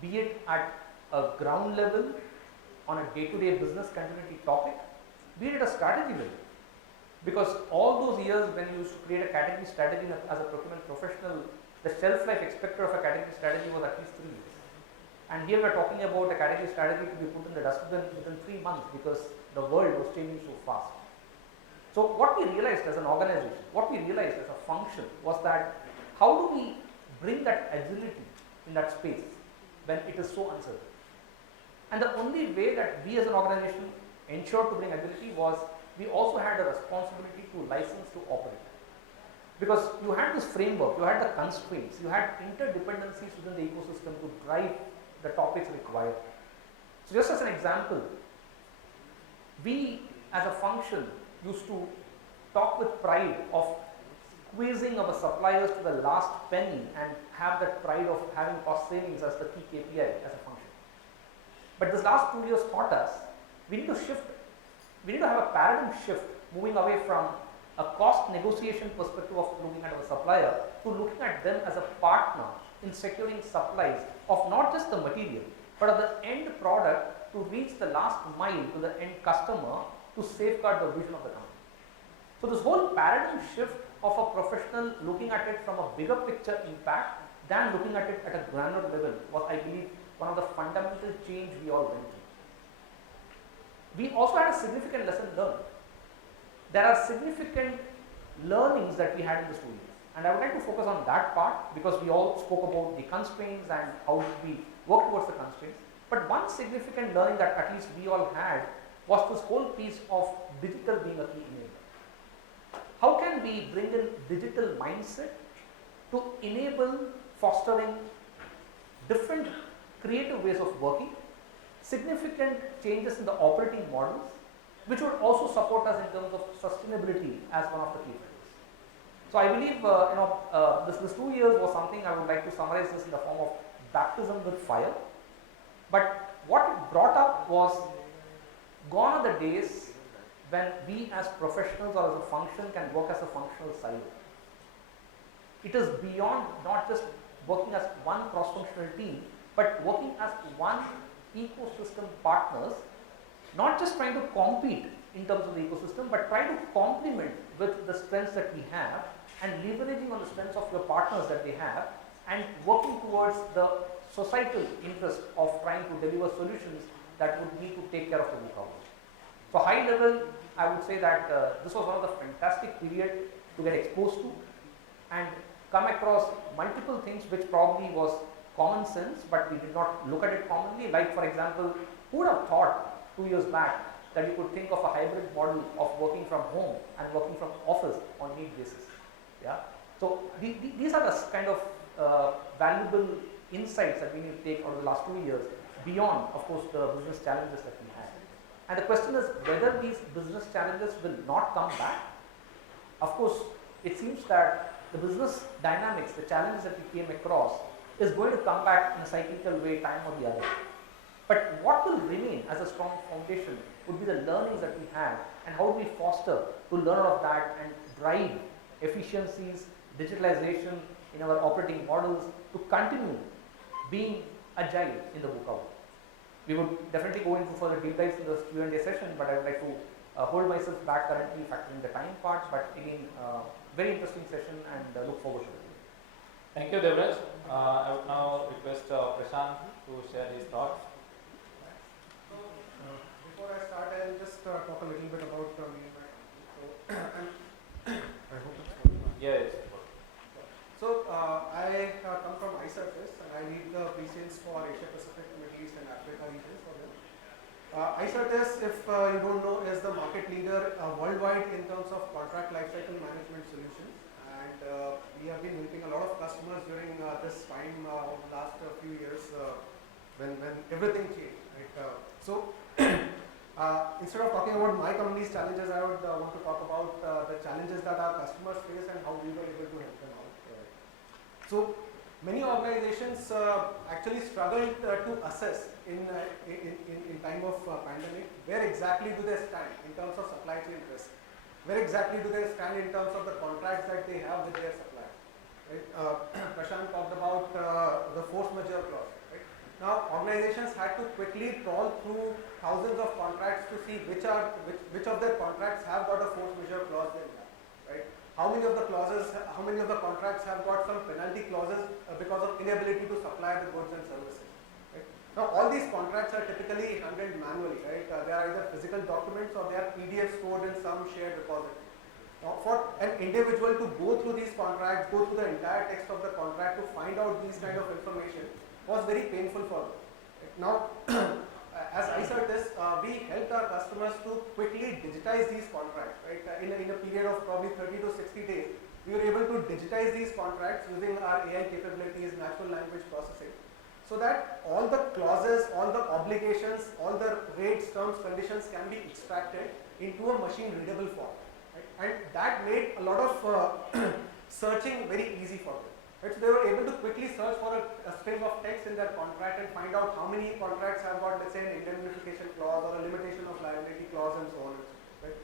be it at a ground level, on a day-to-day business continuity topic, be it at a strategy level. Because all those years when you used to create a category strategy as a procurement professional, the shelf life expected of a category strategy was at least 3 years. And here we are talking about a category strategy to be put in the dustbin within 3 months because the world was changing so fast. So what we realized as an organization, what we realized as a function was that how do we bring that agility in that space when it is so uncertain? And the only way that we as an organization ensured to bring agility was we also had a responsibility to license to operate. Because you had this framework, you had the constraints, you had interdependencies within the ecosystem to drive the topics required. So just as an example, we as a function used to talk with pride of squeezing our suppliers to the last penny and have that pride of having cost savings as the key KPI as a function. But this last 2 years taught us we need to shift. We need to have a paradigm shift, moving away from a cost negotiation perspective of looking at our supplier to looking at them as a partner in securing supplies of not just the material, but of the end product to reach the last mile to the end customer to safeguard the vision of the company. So this whole paradigm shift of a professional looking at it from a bigger picture impact than looking at it at a granular level was, I believe, one of the fundamental change we all went through. We also had a significant lesson learned. There are significant learnings that we had in this 2 years. And I would like to focus on that part because we all spoke about the constraints and how we work towards the constraints. But one significant learning that at least we all had was this whole piece of digital being a key enabler. How can we bring in digital mindset to enable fostering different creative ways of working, significant changes in the operating models, which would also support us in terms of sustainability as one of the key factors. So I believe this 2 years was something I would like to summarize this in the form of baptism with fire. But what it brought up was gone are the days when we as professionals or as a function can work as a functional silo. It is beyond not just working as one cross-functional team, but working as one ecosystem partners, not just trying to compete in terms of the ecosystem, but try to complement with the strengths that we have and leveraging on the strengths of your partners that they have and working towards the societal interest of trying to deliver solutions that would need to take care of the book. So high level, I would say that this was one of the fantastic period to get exposed to and come across multiple things which probably was common sense, but we did not look at it commonly. Like for example, who would have thought 2 years back that you could think of a hybrid model of working from home and working from office on need basis. Yeah. So these are the kind of valuable insights that we need to take out of the last 2 years beyond, of course, the business challenges that we had. And the question is whether these business challenges will not come back. Of course, it seems that the business dynamics, the challenges that we came across is going to come back in a cyclical way, time or the other. But what will remain as a strong foundation would be the learnings that we have and how do we foster to learn out of that and drive efficiencies, digitalization in our operating models to continue being agile in the book out. We would definitely go into further deep dives in the Q&A session, but I would like to hold myself back currently factoring the time part, but again, very interesting session and look forward to it. Thank you, Devaraj. I would now request Prashant to share his thoughts. Before I start, I'll just talk a little bit about me and my company. I hope it's fine. Yes. So I come from iSurface and I lead the pre-sales for Asia Pacific, Middle East and Africa regions for them. iSurface, if you don't know, is the market leader worldwide in terms of contract lifecycle management solutions. And we have been helping a lot of customers during this time over the last few years when everything changed. Right? Instead of talking about my company's challenges, I would want to talk about the challenges that our customers face and how we were able to help them out. So many organizations actually struggled to assess in time of pandemic where exactly do they stand in terms of supply chain risk, where exactly do they stand in terms of the contracts that they have with their suppliers. Right? Prashant talked about the force majeure clause. Right? Now organizations had to quickly trawl through thousands of contracts to see which of their contracts have got a force majeure clause in them. Right? How many of the contracts have got some penalty clauses because of inability to supply the goods and services. Right? Now all these contracts are typically handled manually. Right? They are either physical documents or they are PDF stored in some shared repository. Now for an individual to go through these contracts, go through the entire text of the contract to find out these kind of information was very painful for them. Right? Now as iSurface, we helped our customers to quickly digitize these contracts. Right? In a period of probably 30 to 60 days, we were able to digitize these contracts using our AI capabilities, natural language processing, so that all the clauses, all the obligations, all the rates, terms, conditions can be extracted into a machine readable form. Right? And that made a lot of searching very easy for them. Right? So they were able to quickly search for a string of text in their contract and find out how many contracts have got, let's say, an indemnification clause or a limitation of liability clause and so on and so forth. Right?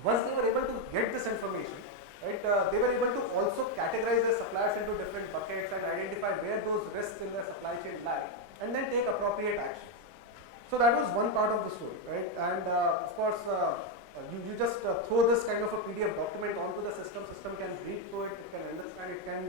Once they were able to get this information, right, they were able to also categorize their suppliers into different buckets and identify where those risks in their supply chain lie and then take appropriate action. So that was one part of the story. Right? And of course, you just throw this kind of a PDF document onto the system can read through it, it can understand, it can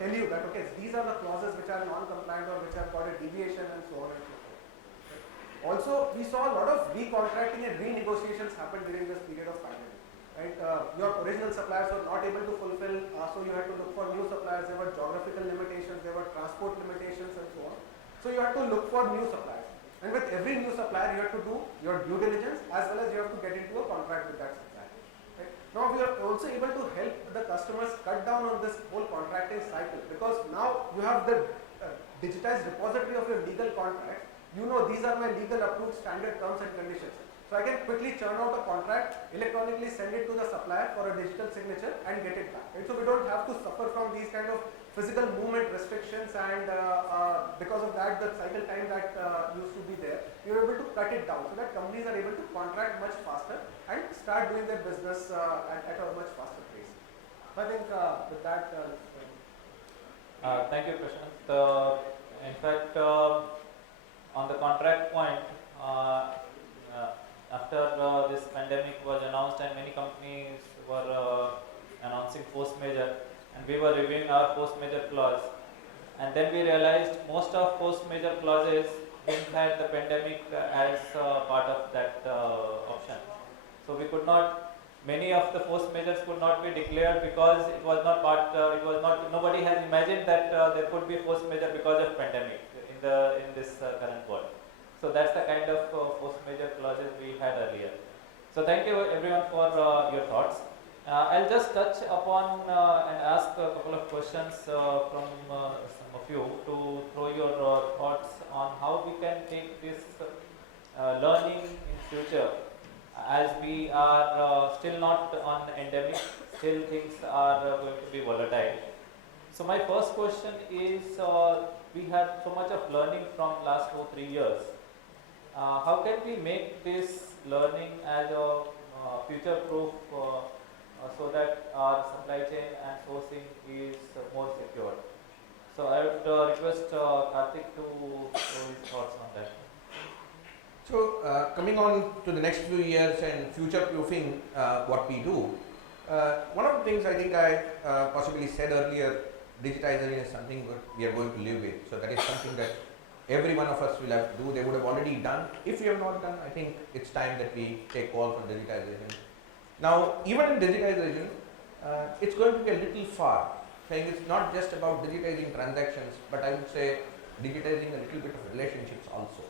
tell you that, okay, these are the clauses which are non-compliant or which have got a deviation and so on and so forth. Right? Also, we saw a lot of recontracting and renegotiations happen during this period of pandemic. Right? Your original suppliers were not able to fulfill, so you had to look for new suppliers. There were geographical limitations, there were transport limitations and so on. So you had to look for new suppliers. And with every new supplier, you have to do your due diligence as well as you have to get into a contract with that supplier. Right? Now, we are also able to help the customers cut down on this whole contracting cycle because now you have the digitized repository of your legal contracts. You know these are my legal approved standard terms and conditions. So I can quickly churn out a contract, electronically send it to the supplier for a digital signature and get it back. Right? So we don't have to suffer from these kind of physical movement restrictions, and because of that the cycle time that used to be there, we are able to cut it down so that companies are able to contract much faster and start doing their business at a much faster pace. So I think with that, Thank you, Prashant. In fact, on the contract point, after this pandemic was announced and many companies were announcing force majeure, and we were reviewing our force majeure clause, and then we realized most of force majeure clauses didn't have the pandemic as part of that option. So we could not, many of the force majeures could not be declared because it was not part, nobody has imagined that there could be force majeure because of pandemic in this current world. So that's the kind of force majeure clauses we had earlier. So thank you everyone for your thoughts. I'll just touch upon and ask a couple of questions from some of you to throw your thoughts on how we can take this learning in future, as we are still not on endemic, still things are going to be volatile. So my first question is, we had so much of learning from last 2-3 years. How can we make this learning as a future-proof so that our supply chain and sourcing is more secure? So I would request Kartik to throw his thoughts on that. So coming on to the next few years and future-proofing what we do, one of the things I think I possibly said earlier, digitization is something we are going to live with. So that is something that every one of us will have to do. They would have already done. If we have not done, I think it's time that we take call for digitization. Now, even in digitization, it's going to be a little far. Saying it's not just about digitizing transactions, but I would say digitizing a little bit of relationships also.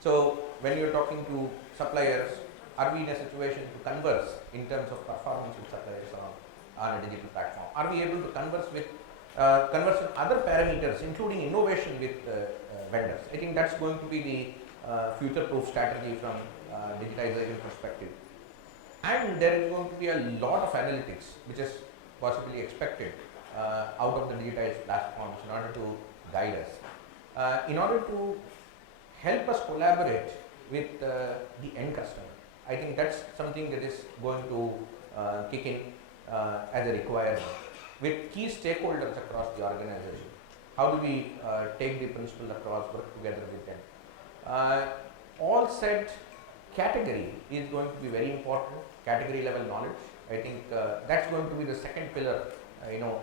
So when you're talking to suppliers, are we in a situation to converse in terms of performance with suppliers on a digital platform? Are we able to converse on other parameters, including innovation with vendors? I think that's going to be the future-proof strategy from digitization perspective. And there is going to be a lot of analytics, which is possibly expected out of the digitized platforms in order to guide us, in order to help us collaborate with the end customer. I think that's something that is going to kick in as a requirement with key stakeholders across the organization. How do we take the principles across, work together with them? All said, category is going to be very important, category level knowledge. I think that's going to be the second pillar,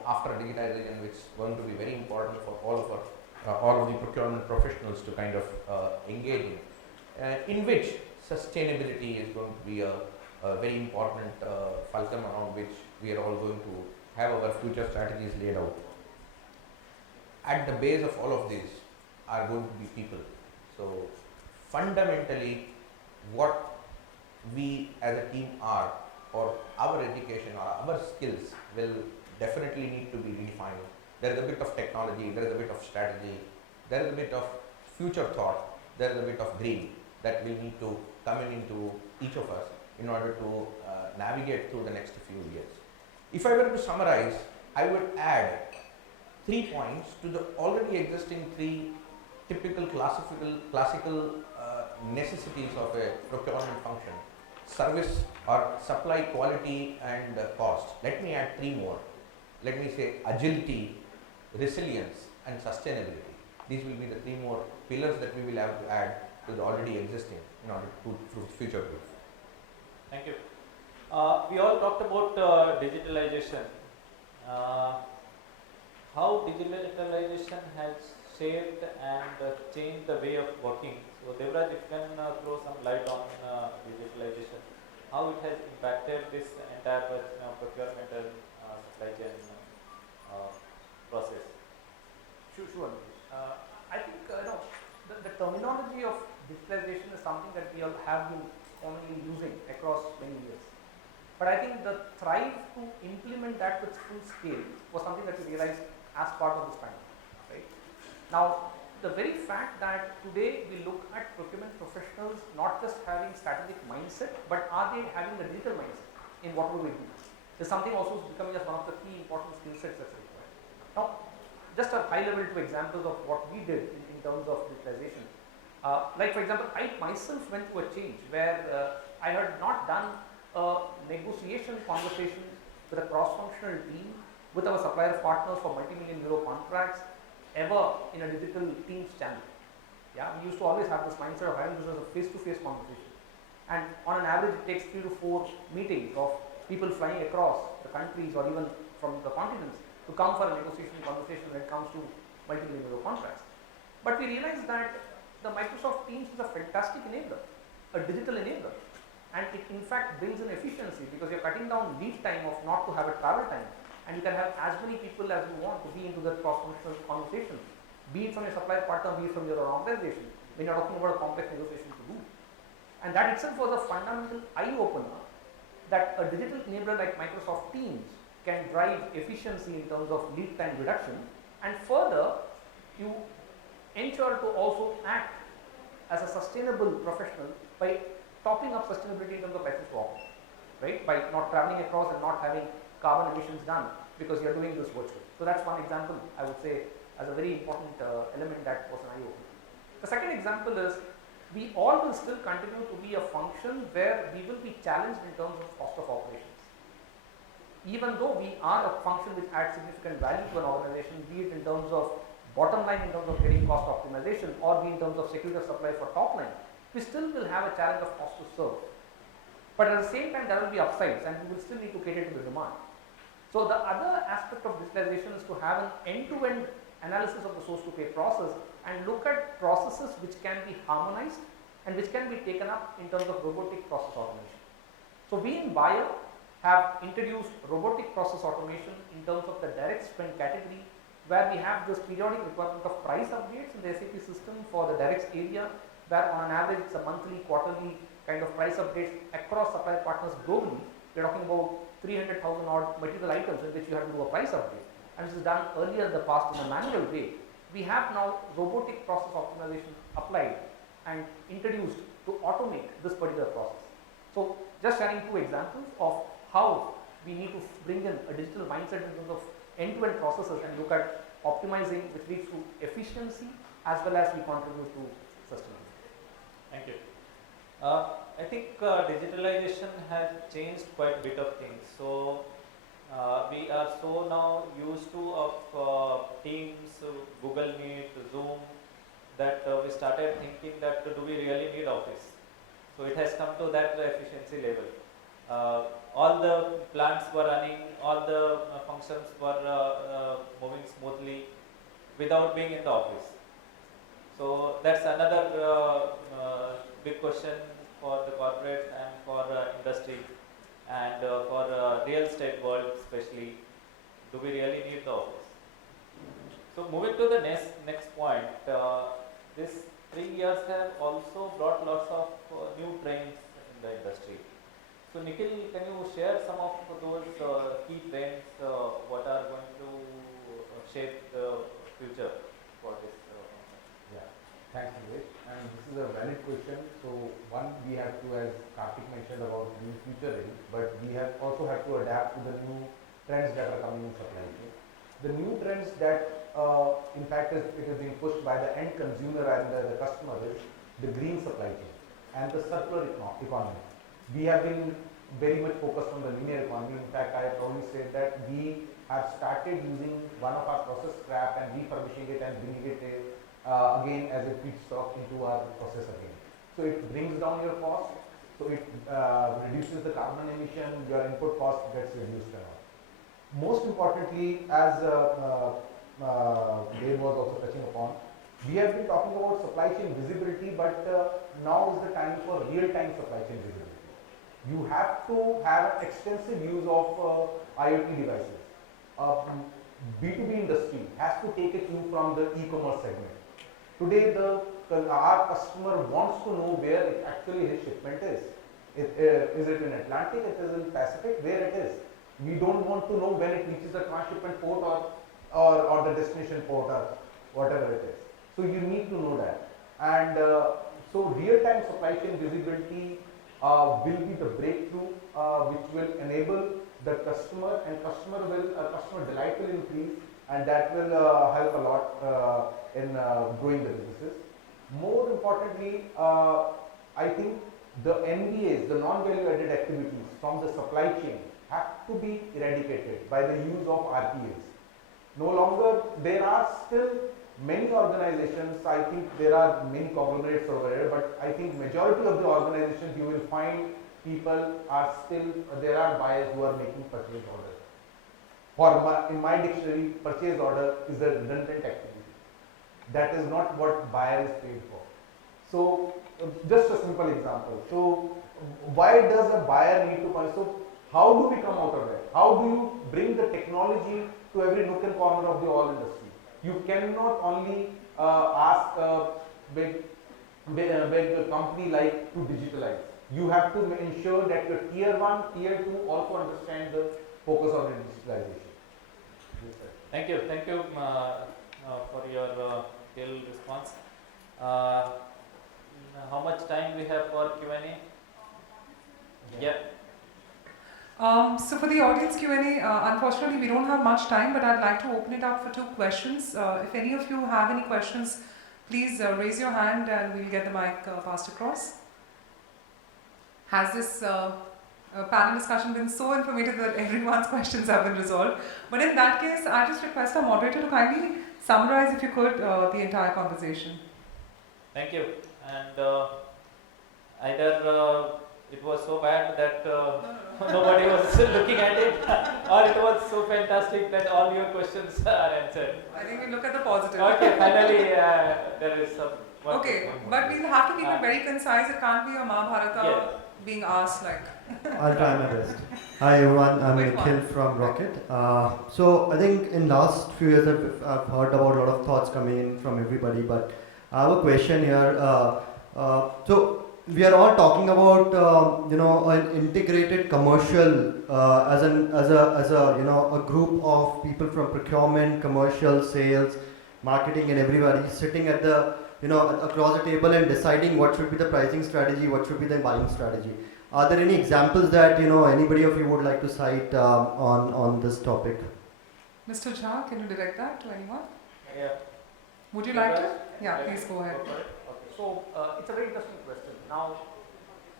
after digitization, which is going to be very important for all of the procurement professionals to kind of engage in which sustainability is going to be a very important fulcrum around which we are all going to have our future strategies laid out. At the base of all of this are going to be people. So fundamentally, what we as a team are, or our education or our skills will definitely need to be refined. There is a bit of technology, there is a bit of strategy, there is a bit of future thought, there is a bit of dream that will need to come into each of us in order to navigate through the next few years. If I were to summarize, I would add 3 points to the already existing 3 typical classical necessities of a procurement function: service or supply quality and cost. Let me add 3 more. Let me say agility, resilience and sustainability. These will be the 3 more pillars that we will have to add to the already existing in order to future proof. Thank you. We all talked about digitalization. How digitalization has shaped and changed the way of working. So Devarajan, if you can throw some light on digitalization, how it has impacted this entire procurement and supply chain process. Sure. I think the terminology of digitalization is something that we all have been commonly using across many years. But I think the thrive to implement that with full scale was something that we realized as part of this pandemic. Right? Now, the very fact that today we look at procurement professionals not just having strategic mindset, but are they having the digital mindset in what we do, is something also becoming as one of the key important skill sets that's required. Now, just a high level 2 examples of what we did in terms of digitalization. Like for example, I myself went through a change where I had not done a negotiation conversation with a cross-functional team with our supplier partners for multi-million euro contracts ever in a digital Teams channel. Yeah, we used to always have this mindset of having this as a face-to-face conversation. And on an average, it takes 3 to 4 meetings of people flying across the countries or even from the continents to come for a negotiation conversation when it comes to multi-million euro contracts. But we realized that the Microsoft Teams is a fantastic enabler, a digital enabler, and it in fact brings in efficiency because you're cutting down lead time of not to have a travel time, and you can have as many people as you want to be into that cross-functional conversation, be it from your supplier partner, be it from your own organization, when you're talking about a complex negotiation to do. And that itself was a fundamental eye-opener that a digital enabler like Microsoft Teams can drive efficiency in terms of lead time reduction, and further you ensure to also act as a sustainable professional by topping up sustainability in terms of license to operate, right? By not traveling across and not having carbon emissions done because you are doing this virtually. So that's one example I would say as a very important element that was an eye-opener. The second example is we all will still continue to be a function where we will be challenged in terms of cost of operations. Even though we are a function which adds significant value to an organization, be it in terms of bottom line in terms of getting cost optimization or be in terms of security of supply for top line, we still will have a challenge of cost to serve. But at the same time, there will be upsides and we will still need to cater to the demand. So the other aspect of digitalization is to have an end-to-end analysis of the source to pay process and look at processes which can be harmonized and which can be taken up in terms of robotic process automation. So we in Bayer have introduced robotic process automation in terms of the direct spend category, where we have this periodic requirement of price updates in the SAP system for the directs area, where on an average it's a monthly, quarterly kind of price updates across supplier partners globally. We're talking about 300,000 odd material items in which you have to do a price update, and this is done earlier in the past in a manual way. We have now robotic process optimization applied and introduced to automate this particular process. So just sharing 2 examples of how we need to bring in a digital mindset in terms of end-to-end processes and look at optimizing, which leads to efficiency as well as we contribute to sustainability. Thank you. I think digitalization has changed quite a bit of things. So we are so now used to of Teams, Google Meet, Zoom, that we started thinking that do we really need office? So it has come to that efficiency level. All the plants were running, all the functions were moving smoothly without being in the office. So that's another big question for the corporate and for industry and for real estate world especially. Do we really need the office? So moving to the next point, this 3 years have also brought lots of new trends in the industry. So Nikhil, can you share some of those key trends, what are going to shape the future for this? Yeah, thanks Nilesh. And this is a valid question. So one, we have to, as Kartik mentioned about new future ready, but we also have to adapt to the new trends that are coming in supply chain. The new trends that in fact it is being pushed by the end consumer and the customer is the green supply chain and the circular economy. We have been very much focused on the linear economy. In fact, I probably said that we have started using one of our process scrap and refurbishing it and bringing it again as a feedstock into our process again. So it brings down your cost, so it reduces the carbon emission, your input cost gets reduced and all. Most importantly, as Dave was also touching upon, we have been talking about supply chain visibility, but now is the time for real-time supply chain visibility. You have to have extensive use of IoT devices. B2B industry has to take a cue from the e-commerce segment. Today, our customer wants to know where actually his shipment is. Is it in Atlantic? It is in Pacific? Where it is? We don't want to know when it reaches the transshipment port or the destination port or whatever it is. So you need to know that. And so real-time supply chain visibility will be the breakthrough which will enable the customer, and customer delight will increase, and that will help a lot in growing the businesses. More importantly, I think the NVAs, the non-value added activities from the supply chain have to be eradicated by the use of RPAs. No longer, there are still many organizations, I think there are many conglomerates over there, but I think majority of the organizations you will find people are still, there are buyers who are making purchase orders. In my dictionary, purchase order is a redundant activity. That is not what buyer is paid for. So, just a simple example. So, why does a buyer need to buy? So, how do we come out of that? How do you bring the technology to every nook and corner of the oil industry? You cannot only ask a big company like to digitalize. You have to ensure that your tier 1, tier 2 also understand the focus on digitalization. Thank you for your detailed response. How much time we have for Q&A? Yeah. So for the audience Q&A, unfortunately we don't have much time, but I'd like to open it up for 2 questions. If any of you have any questions, please raise your hand and we'll get the mic passed across. Has this panel discussion been so informative that everyone's questions have been resolved? But in that case, I just request our moderator to kindly summarize, if you could, the entire conversation. Thank you. And either it was so bad that nobody was looking at it, or it was so fantastic that all your questions are answered. I think we look at the positive. Okay, finally there is some. Okay, but we'll have to keep it very concise. It can't be a Mahabharata being asked like. I'll try my best. Hi everyone, I'm Nikhil from Rocket. So I think in last few years I've heard about a lot of thoughts coming in from everybody, but I have a question here. So we are all talking about an integrated commercial as a group of people from procurement, commercial, sales, marketing, and everybody sitting at the across the table and deciding what should be the pricing strategy, what should be the buying strategy. Are there any examples that anybody of you would like to cite on this topic? Mr. Jha, can you direct that to anyone? Yeah. Would you like to? Yeah, please go ahead. Okay. So it's a very interesting question. Now,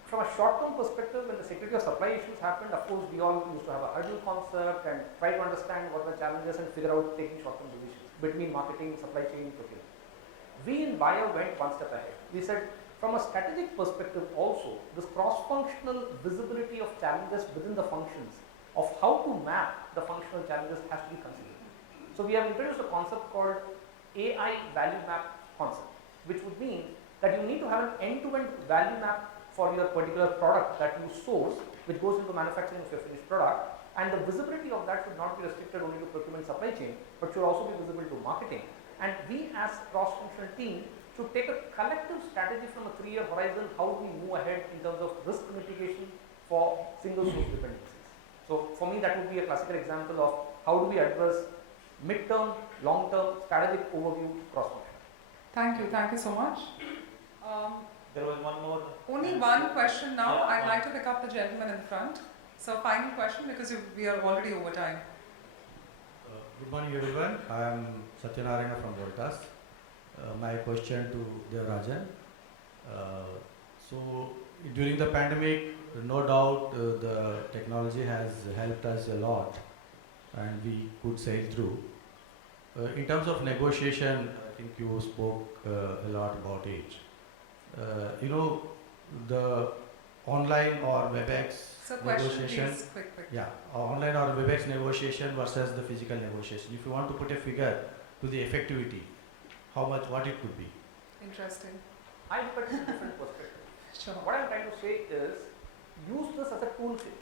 from a short-term perspective, when the security of supply issues happened, of course, we all used to have a hurdle concept and try to understand what the challenges and figure out taking short-term decisions between marketing, supply chain, procurement. We in Bio went one step ahead. We said, from a strategic perspective also, this cross-functional visibility of challenges within the functions of how to map the functional challenges has to be considered. So we have introduced a concept called AI value map concept, which would mean that you need to have an end-to-end value map for your particular product that you source, which goes into manufacturing of your finished product, and the visibility of that should not be restricted only to procurement supply chain, but should also be visible to marketing. And we as cross-functional team should take a collective strategy from a 3-year horizon, how do we move ahead in terms of risk mitigation for single source dependencies. So for me that would be a classical example of how do we address mid-term, long-term strategic overview cross-functional. Thank you so much. There was one more. Only one question now. Yeah, I'd like to pick up the gentleman in the front. So final question because we are already over time. Good morning everyone. I am Satyanarayana from Voltas. My question to Devarajan. So during the pandemic, no doubt the technology has helped us a lot and we could sail through. In terms of negotiation, I think you spoke a lot about it. The online or WebEx So question negotiation. please, quick. Yeah, online or WebEx negotiation versus the physical negotiation. If you want to put a figure to the effectivity, what it could be? Interesting. I look at it from a different perspective. Sure. What I'm trying to say is, use this as a toolkit.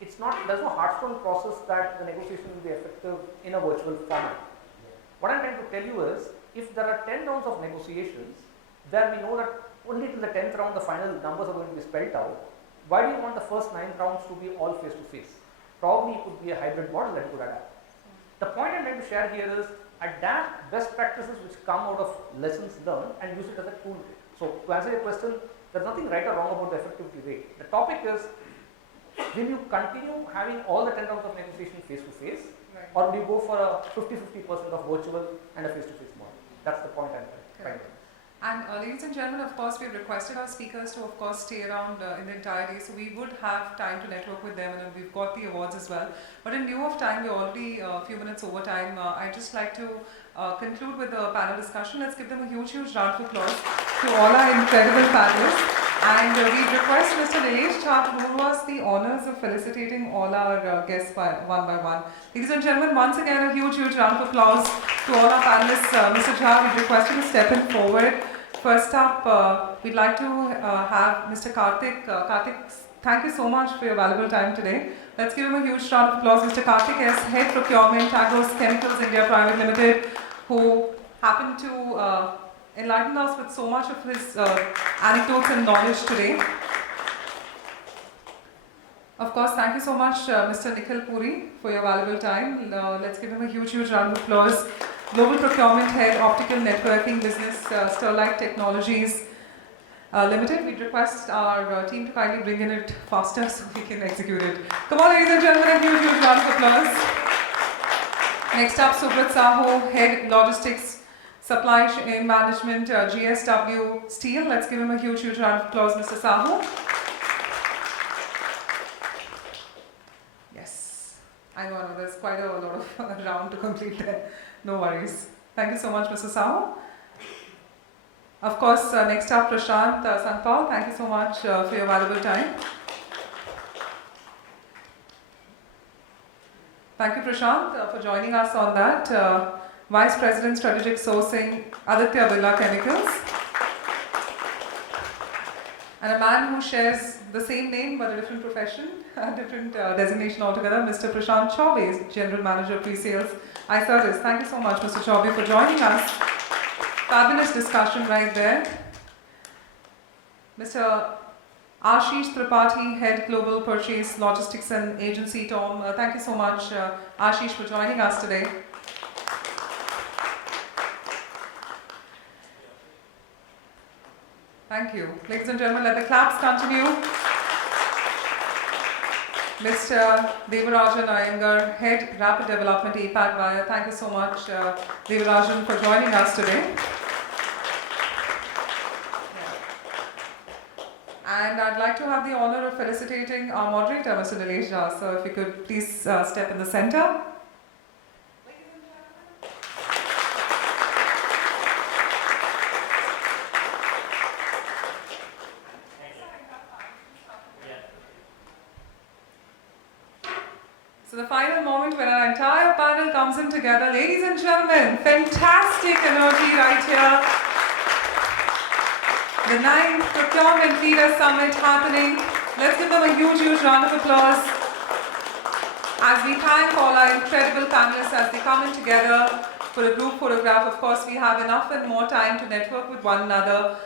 There's no hard-stone process that the negotiation will be effective in a virtual format. What I'm trying to tell you is, if there are 10 rounds of negotiations, where we know that only till the 10th round the final numbers are going to be spelled out, why do you want the first 9 rounds to be all face-to-face? Probably it could be a hybrid model that you could adapt. The point I'm trying to share here is, adapt best practices which come out of lessons learned and use it as a toolkit. So to answer your question, there's nothing right or wrong about the effectivity rate. The topic is, will you continue having all the 10 rounds of negotiation face to face, or will you go for a 50-50% of virtual and a face to face model? That's the point I'm trying to make. And ladies and gentlemen, of course, we've requested our speakers to, of course, stay around in the entire day, so we would have time to network with them, and we've got the awards as well. But in lieu of time, we're already a few minutes over time. I'd just like to conclude with the panel discussion. Let's give them a huge, huge round of applause to all our incredible panelists. And we request Mr. Nilesh to do us the honors of felicitating all our guests one by one. Ladies and gentlemen, once again, a huge, huge round of applause to all our panelists. Mr. Jha, we request you to step in forward. First up, we'd like to have Mr. Kartik. Kartik, thank you so much for your valuable time today. Let's give him a huge round of applause. Mr. Kartik is Head Procurement, Tagros Chemicals India Private Limited, who happened to enlighten us with so much of his anecdotes and knowledge today. Of course, thank you so much, Mr. Nikhil Puri, for your valuable time. Let's give him a huge, huge round of applause. Global Procurement Head, Optical Networking Business, Sterlite Technologies Limited. We'd request our team to kindly bring in it faster so we can execute it. Come on, ladies and gentlemen, a huge, huge round of applause. Next up, Subrat, Sahoo, Head Logistics, Supply Chain Management, GSW Steel. Let's give him a huge, huge round of applause, Mr. Sahoo. Yes, I know, there's quite a lot of round to complete there. No worries. Thank you so much, Mr. Sahoo. Of course, next up, Prashant, Sankpal. Thank you so much for your valuable time. Thank you, Prashant, for joining us on that. Vice President Strategic Sourcing, Aditya Birla Chemicals. And a man who shares the same name but a different profession, a different designation altogether, Mr. Prashant Chaubey, General Manager Pre-Sales, iService. Thank you so much, Mr. Chaubey, for joining us. Fabulous discussion right there. Mr. Ashish Tripathi, Head Global Purchase, Logistics and Agency, TORM. Thank you so much, Ashish, for joining us today. Thank you. Ladies and gentlemen, let the claps continue. Mr. Devarajan Iyengar, Head Rapid Development APAC via. Thank you so much, Devarajan, for joining us today. And I'd like to have the honor of felicitating our moderator, Mr. Nilesh. So if you could please step in the center. So the final moment when our entire panel comes in together. Ladies and gentlemen, fantastic energy right here. The 9th Procurement Leader Summit happening. Let's give them a huge, huge round of applause as we thank all our incredible panelists as they come in together for a group photograph. Of course, we have enough and more time to network with one another.